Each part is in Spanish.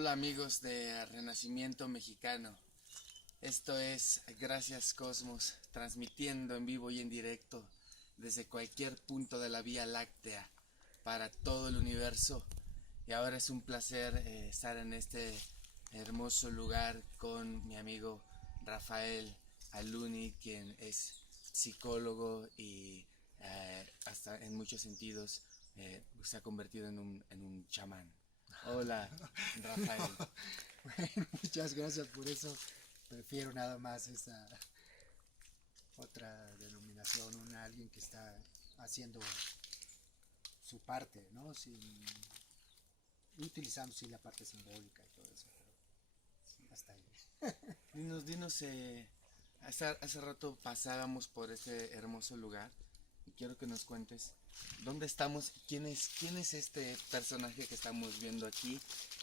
Hola amigos de Renacimiento Mexicano, esto es Gracias Cosmos, transmitiendo en vivo y en directo desde cualquier punto de la Vía Láctea para todo el universo. Y ahora es un placer estar en este hermoso lugar con mi amigo Rafael Aluni, quien es psicólogo y hasta en muchos sentidos se ha convertido en un chamán. Hola, Rafael. Bueno, muchas gracias por eso. Prefiero nada más esa otra denominación, alguien que está haciendo su parte, ¿no? Utilizamos sí la parte simbólica y todo eso, pero sí, hasta ahí. Dinos, hace rato pasábamos por este hermoso lugar y quiero que nos cuentes dónde estamos, quién es este personaje que estamos viendo aquí,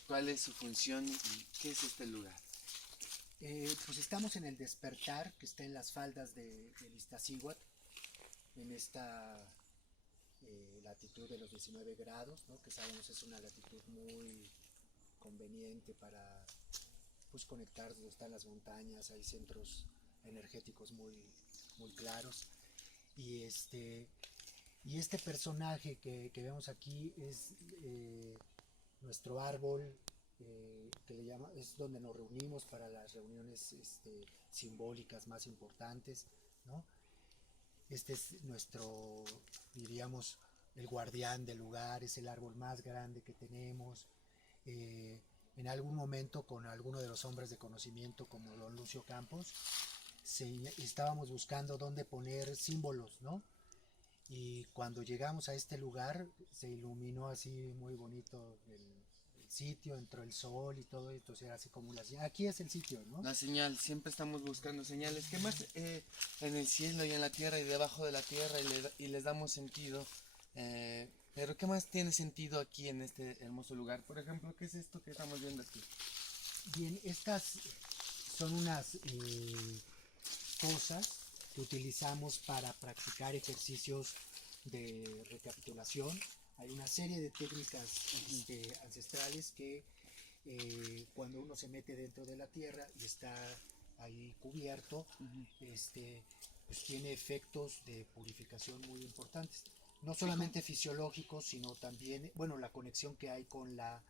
cuál es su función y qué es este lugar. Pues estamos en el Despertar, que está en las faldas del Iztaccíhuatl, en esta latitud de los 19 grados, ¿no? Que sabemos es una latitud muy conveniente para pues, conectar donde están las montañas, hay centros energéticos muy claros. Y este personaje que vemos aquí es nuestro árbol, que le llama, es donde nos reunimos para las reuniones simbólicas más importantes, ¿no? Este es nuestro, diríamos, el guardián del lugar, es el árbol más grande que tenemos. Eh, en algún momento con alguno de los hombres de conocimiento como don Lucio Campos, estábamos buscando dónde poner símbolos, ¿no? Y cuando llegamos a este lugar se iluminó así muy bonito el sitio, entró el sol y todo, entonces era así como aquí es el sitio, ¿no? La señal, siempre estamos buscando señales. ¿Qué más en el cielo y en la tierra y debajo de la tierra y les damos sentido? Pero ¿qué más tiene sentido aquí en este hermoso lugar? Por ejemplo, ¿qué es esto que estamos viendo aquí? Bien, estas son unas cosas que utilizamos para practicar ejercicios de recapitulación. Hay una serie de técnicas ancestrales que cuando uno se mete dentro de la tierra y está ahí cubierto, pues tiene efectos de purificación muy importantes. No solamente fisiológicos, sino también, bueno, la conexión que hay con la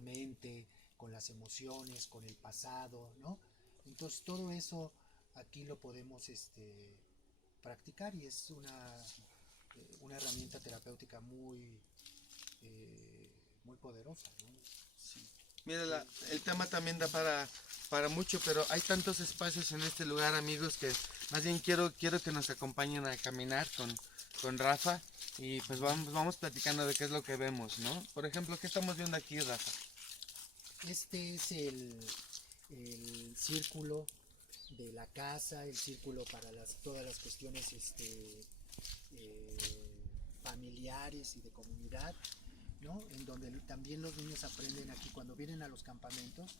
mente, con las emociones, con el pasado, ¿no? Entonces todo eso aquí lo podemos practicar y es una herramienta terapéutica muy poderosa, ¿no? Sí. Mira, el tema también da para mucho, pero hay tantos espacios en este lugar, amigos, que más bien quiero que nos acompañen a caminar con Rafa y pues vamos platicando de qué es lo que vemos, ¿no? Por ejemplo, ¿qué estamos viendo aquí, Rafa? Este es el círculo de la casa, el círculo para todas las cuestiones familiares y de comunidad, ¿no? En donde también los niños aprenden aquí cuando vienen a los campamentos,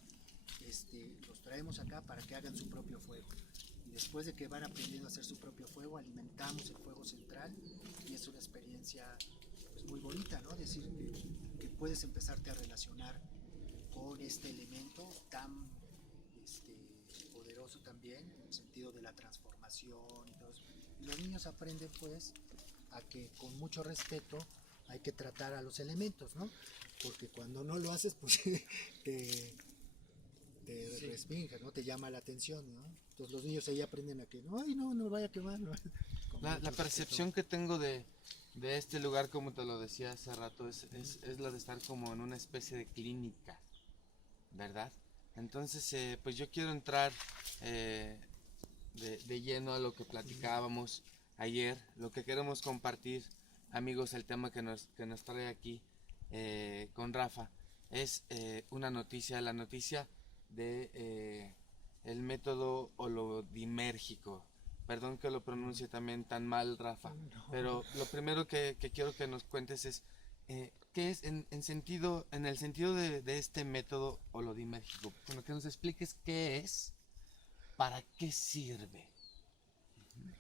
los traemos acá para que hagan su propio fuego. Y después de que van aprendiendo a hacer su propio fuego, alimentamos el fuego central y es una experiencia pues, muy bonita, ¿no? Decir que puedes empezarte a relacionar con este elemento tan poderoso también en el sentido de la transformación y todo eso. Y los niños aprenden pues a que con mucho respeto hay que tratar a los elementos, ¿no? Porque cuando no lo haces pues te, te Sí. respinga, ¿no? Te llama la atención, ¿no? Entonces los niños ahí aprenden a que ay no vaya a quemar, ¿no? La percepción que tengo de este lugar, como te lo decía hace rato, es la de estar como en una especie de clínica, ¿verdad? Entonces, pues yo quiero entrar eh, de lleno a lo que platicábamos ayer, lo que queremos compartir, amigos, el tema que nos trae aquí con Rafa, es una noticia, la noticia de el método holodimérgico. Perdón que lo pronuncie también tan mal, Rafa, pero lo primero que quiero que nos cuentes es ¿qué es en el sentido de este método holodimérgico? Bueno, que nos expliques qué es, para qué sirve.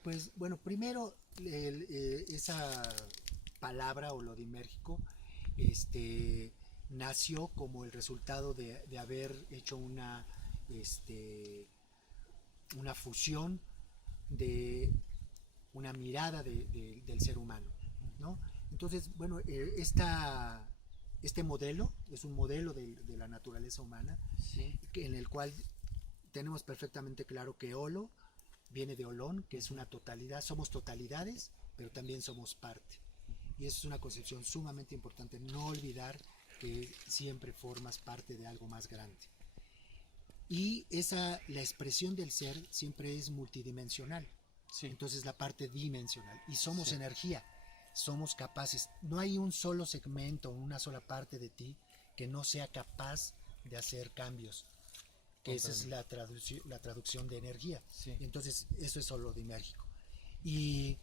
Pues bueno, primero esa palabra holodimérgico, este, nació como el resultado de haber hecho una fusión de una mirada del ser humano, ¿no? Entonces, bueno, este modelo es un modelo de la naturaleza humana, Sí. en el cual tenemos perfectamente claro que Olo viene de Olón, que es una totalidad, somos totalidades, pero también somos parte. Y eso es una concepción sumamente importante, no olvidar que siempre formas parte de algo más grande. Y la expresión del ser siempre es multidimensional. Sí. Entonces la parte dimensional. Y somos Sí. energía, somos capaces. No hay un solo segmento, una sola parte de ti que no sea capaz de hacer cambios. Que esa es la traducción de energía. Sí. Entonces eso es holodimérgico. Y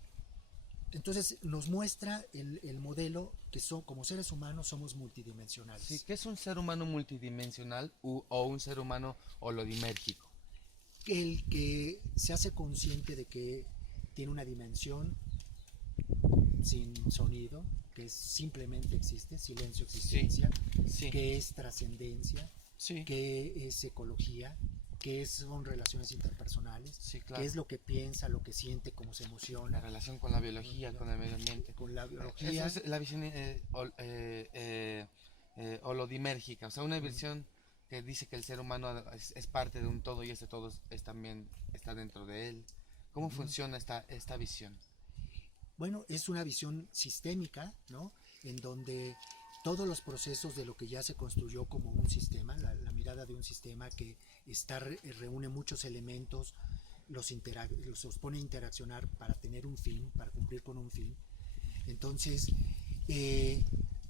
entonces nos muestra el modelo que como seres humanos somos multidimensionales. Sí, ¿qué es un ser humano multidimensional o un ser humano holodimérgico? El que se hace consciente de que tiene una dimensión sin sonido, que simplemente existe, silencio, existencia, Sí. que es trascendencia, Sí. que es ecología, que son relaciones interpersonales, Sí, claro. que es lo que piensa, lo que siente, cómo se emociona. La relación con la biología, con el medio ambiente. Con la biología. Esa es la visión holodimérgica, o sea, una visión que dice que el ser humano es parte de un todo y ese todo también está dentro de él. ¿Cómo funciona esta visión? Bueno, es una visión sistémica, ¿no? En donde todos los procesos de lo que ya se construyó como un sistema, la mirada de un sistema que reúne muchos elementos, los pone a interaccionar para tener un fin, para cumplir con un fin. Entonces,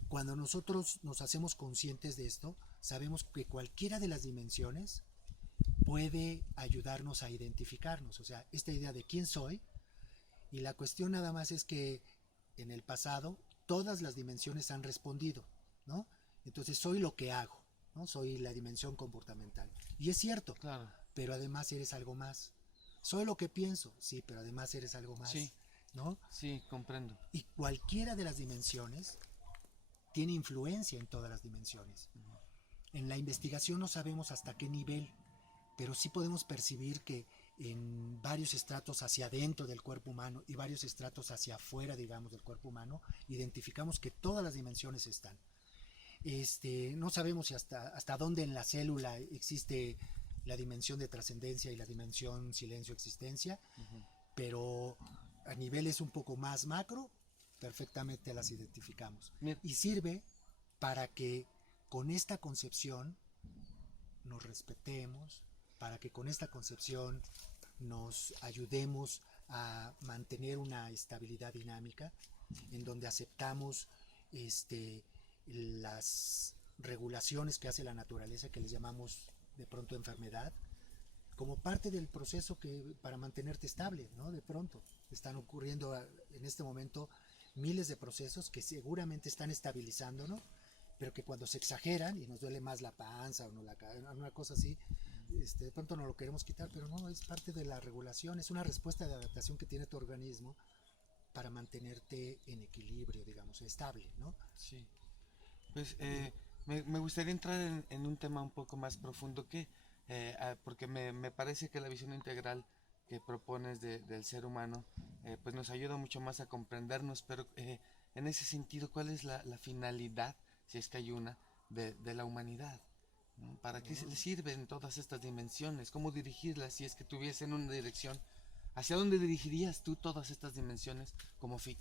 cuando nosotros nos hacemos conscientes de esto, sabemos que cualquiera de las dimensiones puede ayudarnos a identificarnos. O sea, esta idea de quién soy, y la cuestión nada más es que en el pasado todas las dimensiones han respondido, ¿no? Entonces soy lo que hago, ¿no? Soy la dimensión comportamental. Y es cierto, Claro. pero además eres algo más. Soy lo que pienso, sí, pero además eres algo más, Sí. ¿no? Sí, comprendo. Y cualquiera de las dimensiones tiene influencia en todas las dimensiones. En la investigación no sabemos hasta qué nivel, pero sí podemos percibir que en varios estratos hacia adentro del cuerpo humano y varios estratos hacia afuera, digamos, del cuerpo humano, identificamos que todas las dimensiones están. No sabemos si hasta dónde en la célula existe la dimensión de trascendencia y la dimensión silencio-existencia, pero a niveles un poco más macro, perfectamente las identificamos. Mira. Y sirve para que con esta concepción nos respetemos, para que con esta concepción nos ayudemos a mantener una estabilidad dinámica en donde aceptamos las regulaciones que hace la naturaleza, que les llamamos de pronto enfermedad, como parte del proceso para mantenerte estable, ¿no? De pronto están ocurriendo en este momento miles de procesos que seguramente están estabilizándonos, pero que cuando se exageran y nos duele más la panza o una cosa así, de pronto no lo queremos quitar, pero no, es parte de la regulación, es una respuesta de adaptación que tiene tu organismo para mantenerte en equilibrio, digamos, estable, ¿no? Sí. Pues me gustaría entrar en un tema un poco más profundo porque me parece que la visión integral que propones del ser humano pues nos ayuda mucho más a comprendernos, pero en ese sentido, ¿cuál es la finalidad, si es que hay una, de la humanidad? ¿No? ¿Para qué le sirven todas estas dimensiones? ¿Cómo dirigirlas si es que tuviesen una dirección? ¿Hacia dónde dirigirías tú todas estas dimensiones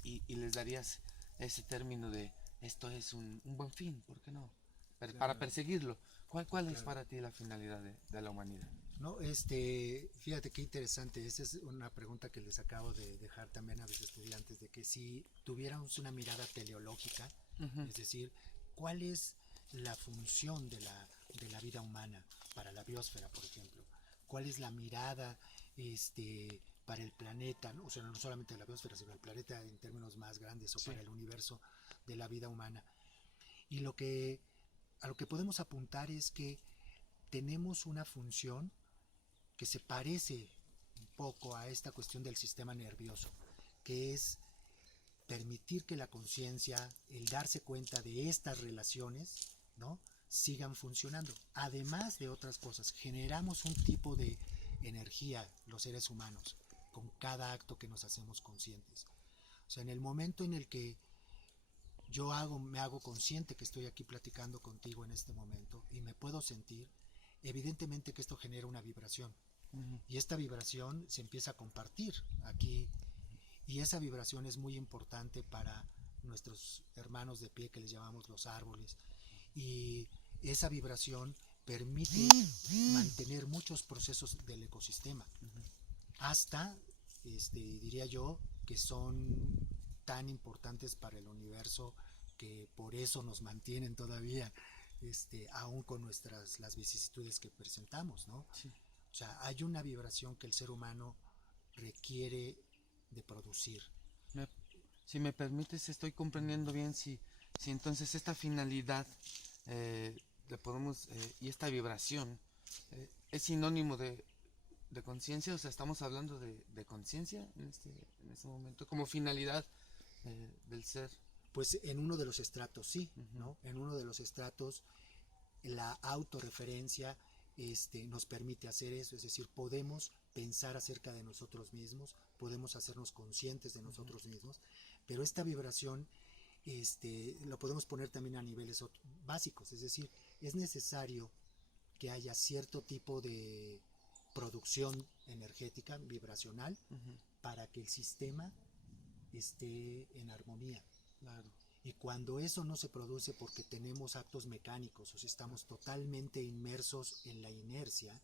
y les darías ese término de esto es un buen fin? ¿Por qué no? Para Claro. perseguirlo. ¿Cuál Claro. es para ti la finalidad de la humanidad? No, fíjate qué interesante. Esa es una pregunta que les acabo de dejar también a los estudiantes, de que si tuviéramos una mirada teleológica, es decir, ¿cuál es la función de la vida humana para la biosfera, por ejemplo? ¿Cuál es la mirada para el planeta, ¿no? O sea, no solamente la biosfera, sino el planeta en términos más grandes, o Sí. para el universo de la vida humana? Y a lo que podemos apuntar es que tenemos una función que se parece un poco a esta cuestión del sistema nervioso, que es permitir que la conciencia, el darse cuenta de estas relaciones, ¿no? Sigan funcionando. Además de otras cosas, generamos un tipo de energía los seres humanos con cada acto que nos hacemos conscientes. O sea, en el momento en el que me hago consciente que estoy aquí platicando contigo en este momento y me puedo sentir, evidentemente que esto genera una vibración. Y esta vibración se empieza a compartir aquí, y esa vibración es muy importante para nuestros hermanos de pie, que les llamamos los árboles, y esa vibración permite mantener muchos procesos del ecosistema, hasta, diría yo, que son tan importantes para el universo, que por eso nos mantienen todavía, aún con las vicisitudes que presentamos, ¿no? Sí. O sea, hay una vibración que el ser humano requiere de producir. Si me permites, estoy comprendiendo bien si entonces esta finalidad le podemos, y esta vibración es sinónimo de conciencia. O sea, estamos hablando de conciencia en este momento, como finalidad del ser. Pues en uno de los estratos sí, ¿no? En uno de los estratos la autorreferencia nos permite hacer eso, es decir, podemos pensar acerca de nosotros mismos, podemos hacernos conscientes de nosotros mismos, pero esta vibración lo podemos poner también a niveles básicos, es decir, es necesario que haya cierto tipo de producción energética, vibracional, para que el sistema esté en armonía. Claro. Y cuando eso no se produce porque tenemos actos mecánicos, o si estamos totalmente inmersos en la inercia,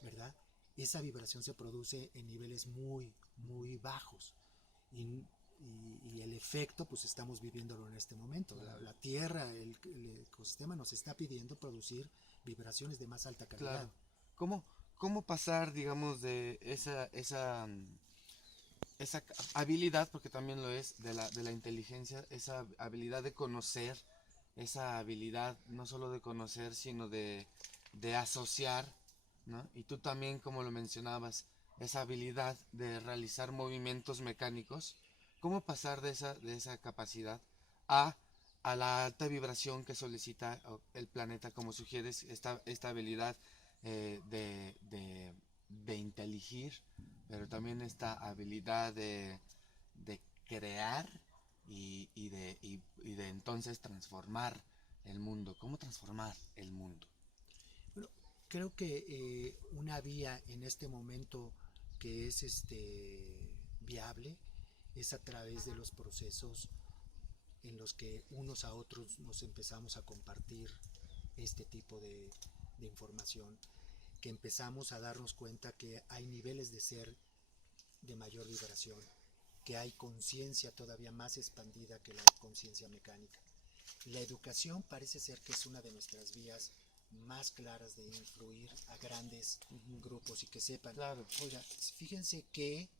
¿verdad? Esa vibración se produce en niveles muy, muy bajos. Y el efecto, pues estamos viviéndolo en este momento. La Tierra, el ecosistema nos está pidiendo producir vibraciones de más alta calidad. Claro. ¿Cómo pasar, digamos, de esa habilidad, porque también lo es, de la inteligencia, esa habilidad de conocer, esa habilidad no solo de conocer, sino de asociar, ¿no? Y tú también, como lo mencionabas, esa habilidad de realizar movimientos mecánicos? ¿Cómo pasar de esa capacidad a la alta vibración que solicita el planeta, como sugieres, esta habilidad de inteligir, pero también esta habilidad de crear y de entonces transformar el mundo? ¿Cómo transformar el mundo? Bueno, creo que una vía en este momento que es viable es a través de los procesos en los que unos a otros nos empezamos a compartir este tipo de información, que empezamos a darnos cuenta que hay niveles de ser de mayor vibración, que hay conciencia todavía más expandida que la conciencia mecánica. La educación parece ser que es una de nuestras vías más claras de influir a grandes grupos y que sepan, claro, oiga, fíjense que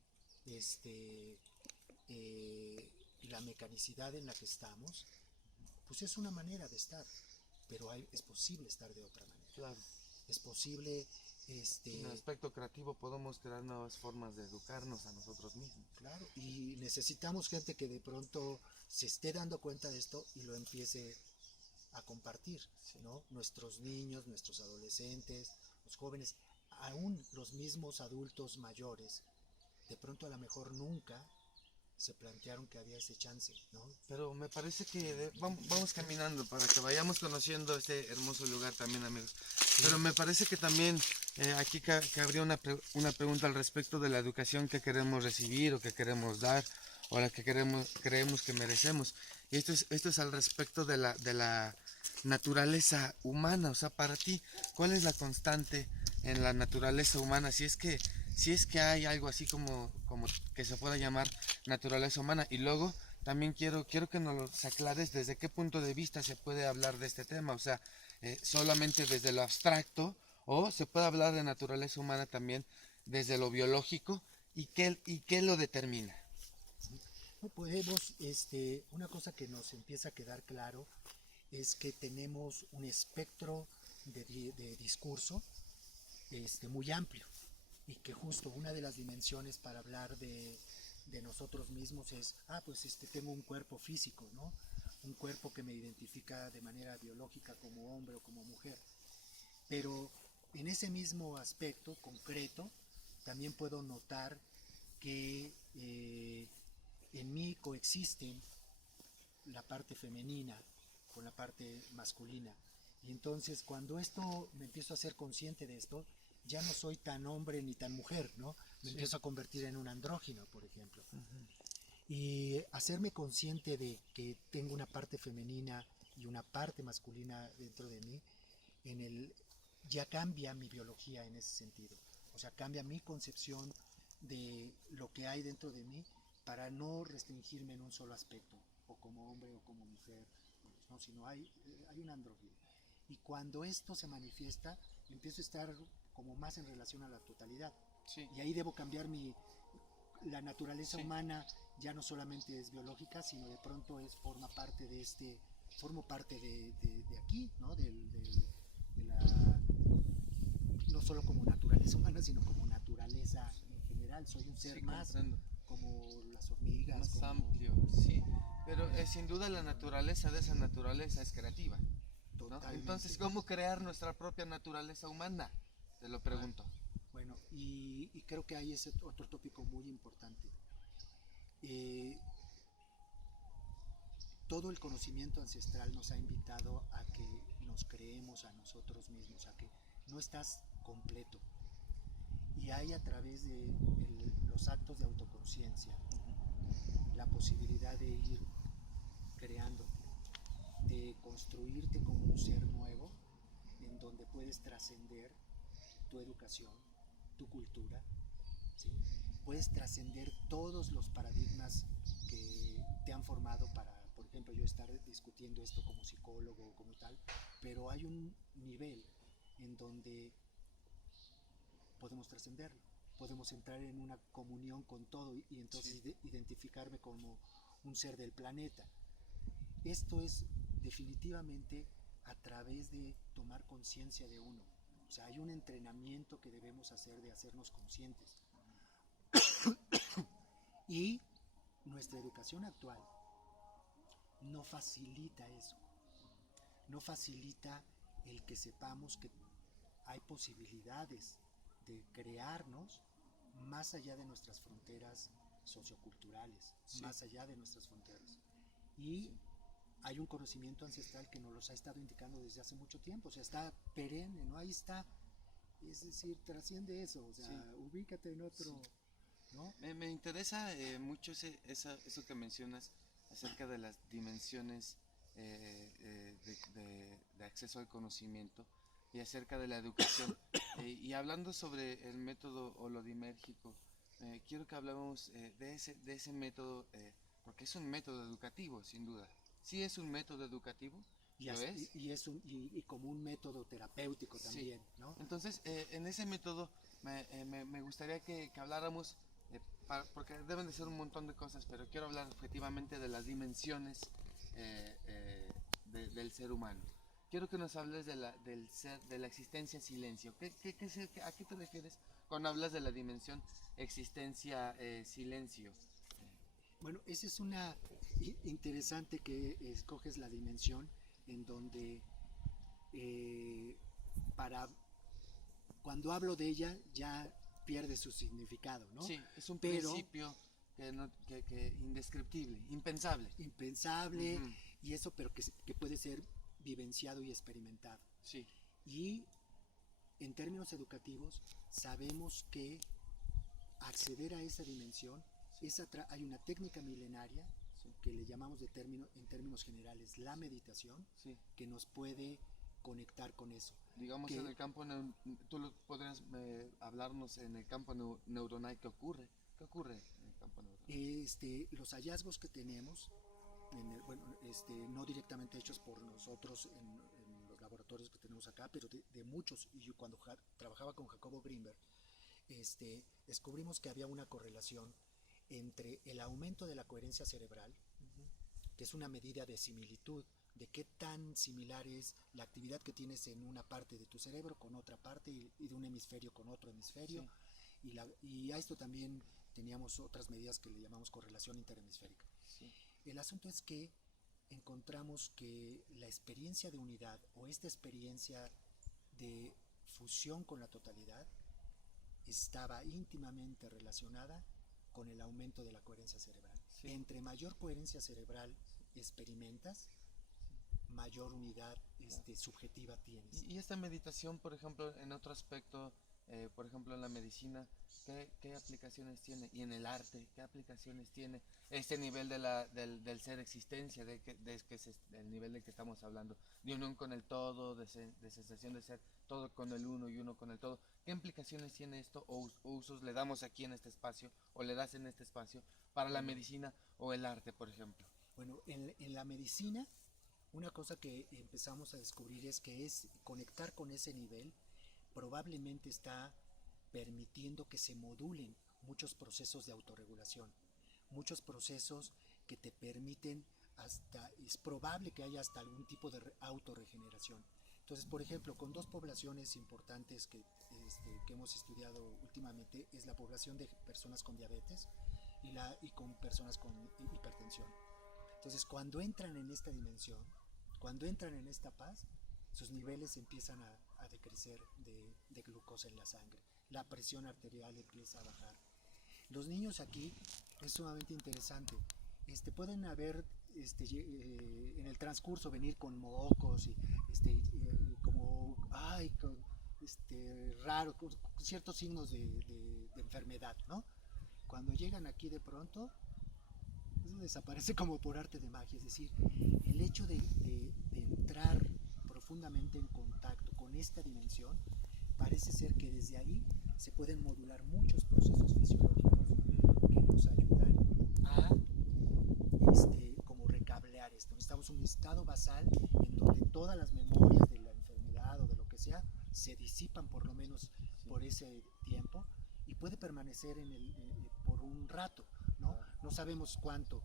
la mecanicidad en la que estamos, pues es una manera de estar, pero es posible estar de otra manera. Claro. Es posible en el aspecto creativo podemos crear nuevas formas de educarnos a nosotros mismos. Claro, y necesitamos gente que de pronto se esté dando cuenta de esto y lo empiece a compartir, sí, ¿no? Nuestros niños, nuestros adolescentes, los jóvenes, aún los mismos adultos mayores, de pronto a lo mejor nunca se plantearon que había ese chance, ¿no? Pero me parece que vamos caminando para que vayamos conociendo este hermoso lugar también, amigos. Sí. Pero me parece que también aquí cabría una pregunta al respecto de la educación que queremos recibir o que queremos dar o la que creemos que merecemos. Y esto es al respecto de la naturaleza humana. O sea, para ti, ¿cuál es la constante en la naturaleza humana? Si es que hay algo así como que se pueda llamar naturaleza humana. Y luego también quiero que nos aclares desde qué punto de vista se puede hablar de este tema. O sea, solamente desde lo abstracto, o se puede hablar de naturaleza humana también desde lo biológico. ¿Y qué lo determina? No podemos, una cosa que nos empieza a quedar claro es que tenemos un espectro de discurso muy amplio, y que justo una de las dimensiones para hablar de nosotros mismos es, pues tengo un cuerpo físico, ¿no? un cuerpo que me identifica de manera biológica como hombre o como mujer. Pero en ese mismo aspecto concreto, también puedo notar que en mí coexisten la parte femenina con la parte masculina. Y entonces cuando esto me empiezo a ser consciente de esto, ya no soy tan hombre ni tan mujer, ¿no? Me empiezo a convertir en un andrógino, por ejemplo. Y hacerme consciente de que tengo una parte femenina y una parte masculina dentro de mí, ya cambia mi biología en ese sentido. O sea, cambia mi concepción de lo que hay dentro de mí para no restringirme en un solo aspecto, o como hombre o como mujer, ¿no? Sino hay una androginia. Y cuando esto se manifiesta, empiezo a estar como más en relación a la totalidad. Sí. Y ahí debo cambiar la naturaleza Sí. humana, ya no solamente es biológica, sino de pronto formo parte de aquí, ¿no? No solo como naturaleza humana, sino como naturaleza en general. Soy un ser más comprendo. como las hormigas. Más como... amplio, sí. Pero sin duda la naturaleza de esa naturaleza es creativa, ¿no? Totalmente. Entonces, ¿cómo crear nuestra propia naturaleza humana? Te lo pregunto. Bueno, y creo que hay ese otro tópico muy importante. Todo el conocimiento ancestral nos ha invitado a que nos creemos a nosotros mismos, a que no estás completo. Y hay a través de los actos de autoconciencia la posibilidad de ir creándote, de construirte como un ser nuevo, en donde puedes trascender tu educación, tu cultura, ¿sí? Puedes trascender todos los paradigmas que te han formado para, por ejemplo, yo estar discutiendo esto como psicólogo o como tal, pero hay un nivel en donde podemos trascenderlo, podemos entrar en una comunión con todo y entonces Sí. identificarme como un ser del planeta. Esto es definitivamente a través de tomar conciencia de uno. O sea, hay un entrenamiento que debemos hacer de hacernos conscientes. Y nuestra educación actual no facilita eso. No facilita el que sepamos que hay posibilidades de crearnos más allá de nuestras fronteras socioculturales, Sí. más allá de nuestras fronteras. Y hay un conocimiento ancestral que nos los ha estado indicando desde hace mucho tiempo, o sea, está perenne, ¿no? Ahí está, es decir, trasciende eso, o sea, Sí. ubícate en otro, Sí. ¿no? Me interesa mucho eso que mencionas acerca de las dimensiones de acceso al conocimiento y acerca de la educación. Y hablando sobre el método holodimérgico, quiero que hablemos de ese método, porque es un método educativo, sin duda. Sí es un método educativo, ¿lo es? Y como un método terapéutico también, Sí. ¿no? Entonces, en ese método me gustaría que habláramos, porque deben de ser un montón de cosas, pero quiero hablar objetivamente de las dimensiones del ser humano. Quiero que nos hables del ser, de la existencia silencio. ¿A qué te refieres cuando hablas de la dimensión existencia silencio? Bueno, esa es una interesante que escoges la dimensión en donde para cuando hablo de ella ya pierde su significado, ¿no? Sí, es un Pero principio que indescriptible, impensable. impensable Ujú. y eso, pero que puede ser vivenciado y experimentado. Sí, Y en términos educativos sabemos que acceder a esa dimensión hay una técnica milenaria sí, que le llamamos en términos generales la meditación, sí. que nos puede conectar con eso. Digamos Que en el campo, podrías hablarnos en el campo neuronal, ¿qué ocurre? ¿Qué ocurre en el campo neuronal? los hallazgos que tenemos, no directamente hechos por nosotros en los laboratorios que tenemos acá, pero de muchos, y yo cuando trabajaba con Jacobo Grinberg, descubrimos que había una correlación entre el aumento de la coherencia cerebral, que es una medida de similitud, de qué tan similar es la actividad que tienes en una parte de tu cerebro con otra parte y de un hemisferio con otro hemisferio. Sí. Y a esto también teníamos otras medidas que le llamamos correlación interhemisférica. Sí. El asunto es que encontramos que la experiencia de unidad o esta experiencia de fusión con la totalidad estaba íntimamente relacionada con el aumento de la coherencia cerebral. Sí. Entre mayor coherencia cerebral experimentas, mayor unidad subjetiva tienes. Y esta meditación, por ejemplo, en otro aspecto, por ejemplo, en la medicina, ¿qué aplicaciones tiene? Y en el arte, ¿qué aplicaciones tiene? Este nivel del ser existencia, el nivel del que estamos hablando, de unión con el todo, de sensación de ser todo con el uno y uno con el todo. ¿Qué implicaciones tiene esto o usos le damos aquí en este espacio o le das en este espacio para la medicina o el arte, por ejemplo? Bueno, en la medicina, una cosa que empezamos a descubrir es que es conectar con ese nivel probablemente está permitiendo que se modulen muchos procesos de autorregulación, muchos procesos que te permiten es probable que haya hasta algún tipo de autorregeneración. Entonces, por ejemplo, con dos poblaciones importantes que hemos estudiado últimamente es la población de personas con diabetes y con personas con hipertensión. Entonces, cuando entran en esta dimensión, cuando entran en esta paz, sus niveles empiezan a decrecer de glucosa en la sangre, la presión arterial empieza a bajar. Los niños aquí es sumamente interesante. Pueden haber en el transcurso venir con mocos y como raro, con ciertos signos de enfermedad, ¿no? Cuando llegan aquí de pronto, eso desaparece como por arte de magia. Es decir, el hecho de entrar profundamente en contacto con esta dimensión, parece ser que desde ahí se pueden modular muchos procesos fisiológicos que nos ayudan a como recablear esto. Necesitamos un estado basal en donde todas las memorias de la enfermedad o de lo que sea se disipan por lo menos por ese tiempo y puede permanecer por un rato, ¿no? No sabemos cuánto,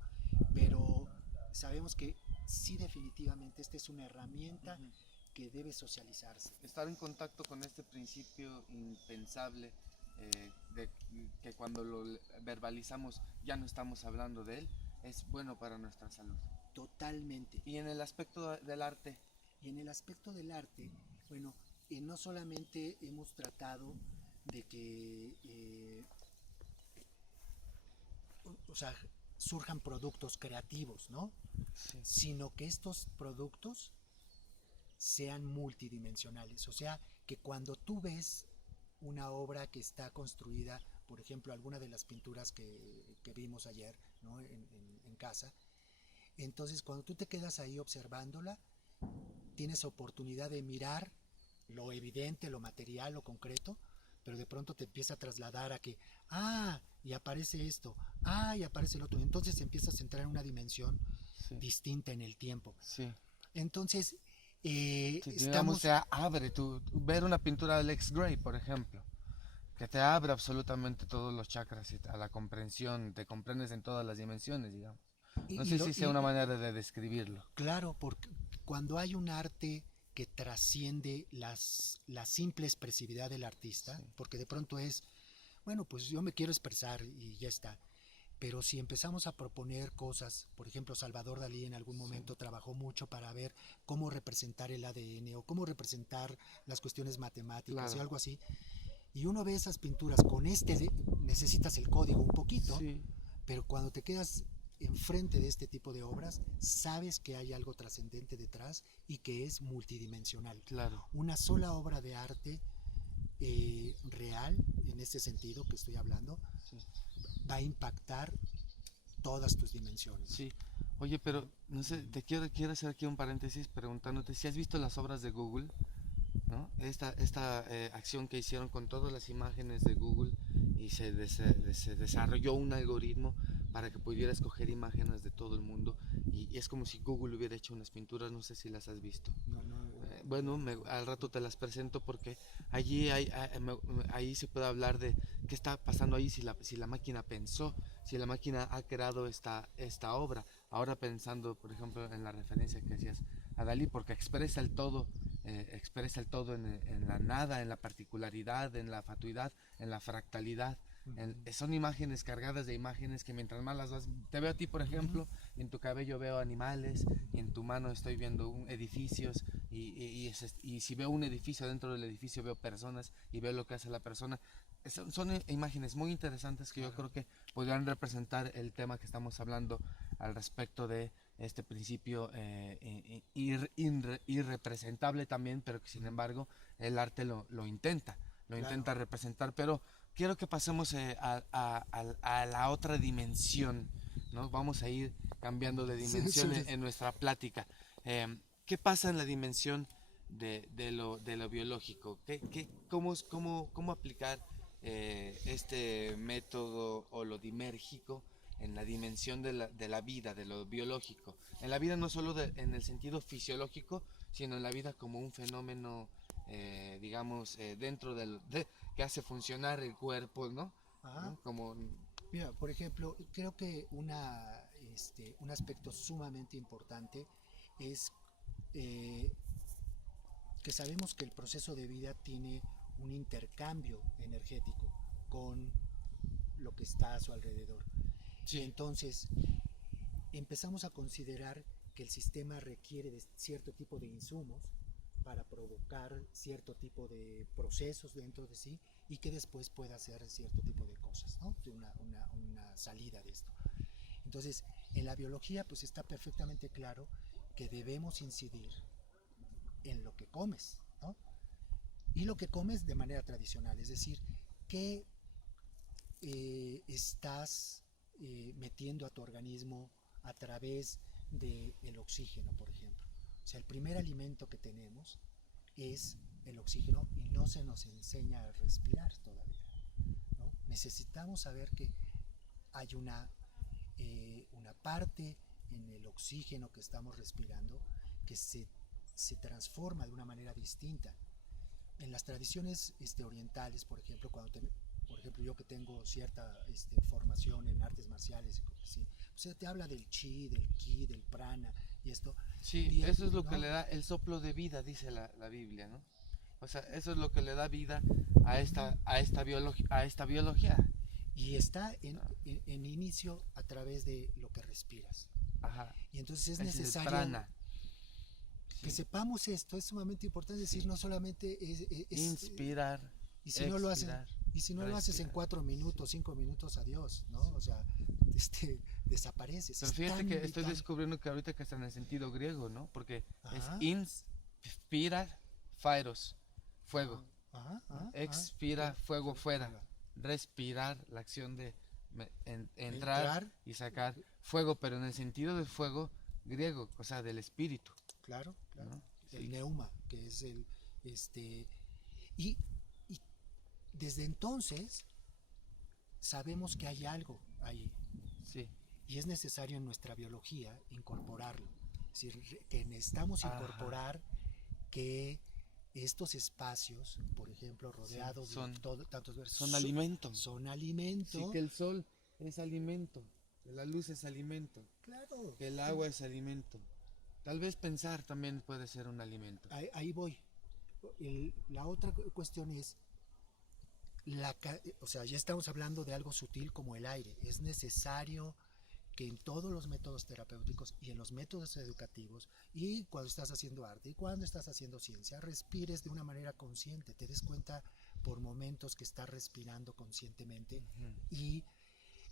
pero sabemos que sí, definitivamente esta es una herramienta que debe socializarse. Estar en contacto con este principio impensable, de que cuando lo verbalizamos ya no estamos hablando de él, es bueno para nuestra salud. Totalmente. Y en el aspecto del arte. Y en el aspecto del arte, bueno, no solamente hemos tratado de que surjan productos creativos, ¿no? Sí. Sino que estos productos sean multidimensionales, o sea, que cuando tú ves una obra que está construida, por ejemplo, alguna de las pinturas que vimos ayer, ¿no? en casa, entonces cuando tú te quedas ahí observándola, tienes oportunidad de mirar lo evidente, lo material, lo concreto, pero de pronto te empieza a trasladar a que, y aparece esto, y aparece el otro, entonces empiezas a entrar en una dimensión distinta en el tiempo. Sí. Entonces, digamos, se abre, ver una pintura de Alex Gray, por ejemplo, que te abre absolutamente todos los chakras a la comprensión, te comprendes en todas las dimensiones, digamos. No sé si sea una manera de describirlo. Claro, porque cuando hay un arte que trasciende la simple expresividad del artista, porque de pronto es, bueno, pues yo me quiero expresar y ya está. Pero si empezamos a proponer cosas, por ejemplo, Salvador Dalí en algún momento trabajó mucho para ver cómo representar el ADN o cómo representar las cuestiones matemáticas y algo así. Y uno ve esas pinturas con necesitas el código un poquito, pero cuando te quedas enfrente de este tipo de obras, sabes que hay algo trascendente detrás y que es multidimensional. Claro. Una sola obra de arte real, en este sentido que estoy hablando, va a impactar todas tus dimensiones. Sí. Oye, pero no sé, te quiero hacer aquí un paréntesis preguntándote si has visto las obras de Google, ¿no? Esta acción que hicieron con todas las imágenes de Google y se desarrolló un algoritmo para que pudiera escoger imágenes de todo el mundo y es como si Google hubiera hecho unas pinturas, no sé si las has visto. No. Bueno, al rato te las presento porque allí ahí se puede hablar de qué está pasando ahí, si la máquina pensó, si la máquina ha creado esta obra. Ahora pensando, por ejemplo, en la referencia que hacías a Dalí, porque expresa el todo en la nada, en la particularidad, en la fatuidad, en la fractalidad. Son imágenes cargadas de imágenes que mientras más las vas, te veo a ti por ejemplo, y en tu cabello veo animales, y en tu mano estoy viendo edificios, y si veo un edificio, dentro del edificio veo personas y veo lo que hace la persona. Son imágenes muy interesantes que yo creo que podrían representar el tema que estamos hablando al respecto de este principio irrepresentable también, pero que sin embargo el arte lo intenta representar. Pero quiero que pasemos a la otra dimensión, ¿no? Vamos a ir cambiando de dimensión en nuestra plática. ¿Qué pasa en la dimensión de lo biológico? ¿Cómo aplicar este método holodimérgico en la dimensión de la vida, de lo biológico? En la vida no solo en el sentido fisiológico, sino en la vida como un fenómeno, digamos, dentro que hace funcionar el cuerpo, ¿no? ¿No? Como... Mira, por ejemplo, creo que un aspecto sumamente importante es que sabemos que el proceso de vida tiene un intercambio energético con lo que está a su alrededor. Sí. Entonces, empezamos a considerar que el sistema requiere de cierto tipo de insumos para provocar cierto tipo de procesos dentro de sí y que después pueda hacer cierto tipo de cosas, ¿no? Una salida de esto. Entonces, en la biología pues está perfectamente claro que debemos incidir en lo que comes, ¿no? Y lo que comes de manera tradicional, es decir, que estás metiendo a tu organismo a través del oxígeno, por ejemplo. O sea, el primer alimento que tenemos es el oxígeno y no se nos enseña a respirar todavía, ¿no? Necesitamos saber que hay una parte en el oxígeno que estamos respirando que se transforma de una manera distinta. En las tradiciones orientales, por ejemplo, por ejemplo, yo que tengo cierta formación en artes marciales, ¿sí? O sea, te habla del chi, del ki, del prana y esto. Sí, y eso es lo ¿no? que le da el soplo de vida, dice la Biblia, ¿no? O sea, eso es lo que le da vida a esta biología. Y está en inicio a través de lo que respiras. Ajá. Y entonces es El necesario prana. que Sí. sepamos esto. Es sumamente importante decir, no solamente Inspirar, y si no lo haces, expirar, y si no lo haces en respirar. 4 minutos, 5 minutos, adiós, ¿no? O sea, desapareces. Pero Es fíjate tan que estoy vital. descubriendo que ahorita que está en el sentido griego, ¿no? Porque es Ajá. inspirar, fairos, fuego. Ajá, ajá, Expira, fuego fuera. Respirar, la acción de entrar y sacar fuego, pero en el sentido del fuego griego, o sea, del espíritu. Claro, claro. ¿No? El Sí. neuma, que es y desde entonces sabemos que hay algo ahí Sí. y es necesario en nuestra biología incorporarlo. Es decir, que necesitamos incorporar que estos espacios, por ejemplo, rodeados son, de tantos verdes, son alimento. Son alimento. Sí, que el sol es alimento, que la luz es alimento, Claro. que el agua es alimento. Tal vez pensar también puede ser un alimento. Ahí voy. La otra cuestión es, o sea, ya estamos hablando de algo sutil como el aire. Es necesario que en todos los métodos terapéuticos y en los métodos educativos y cuando estás haciendo arte y cuando estás haciendo ciencia, respires de una manera consciente, te des cuenta por momentos que estás respirando conscientemente. Y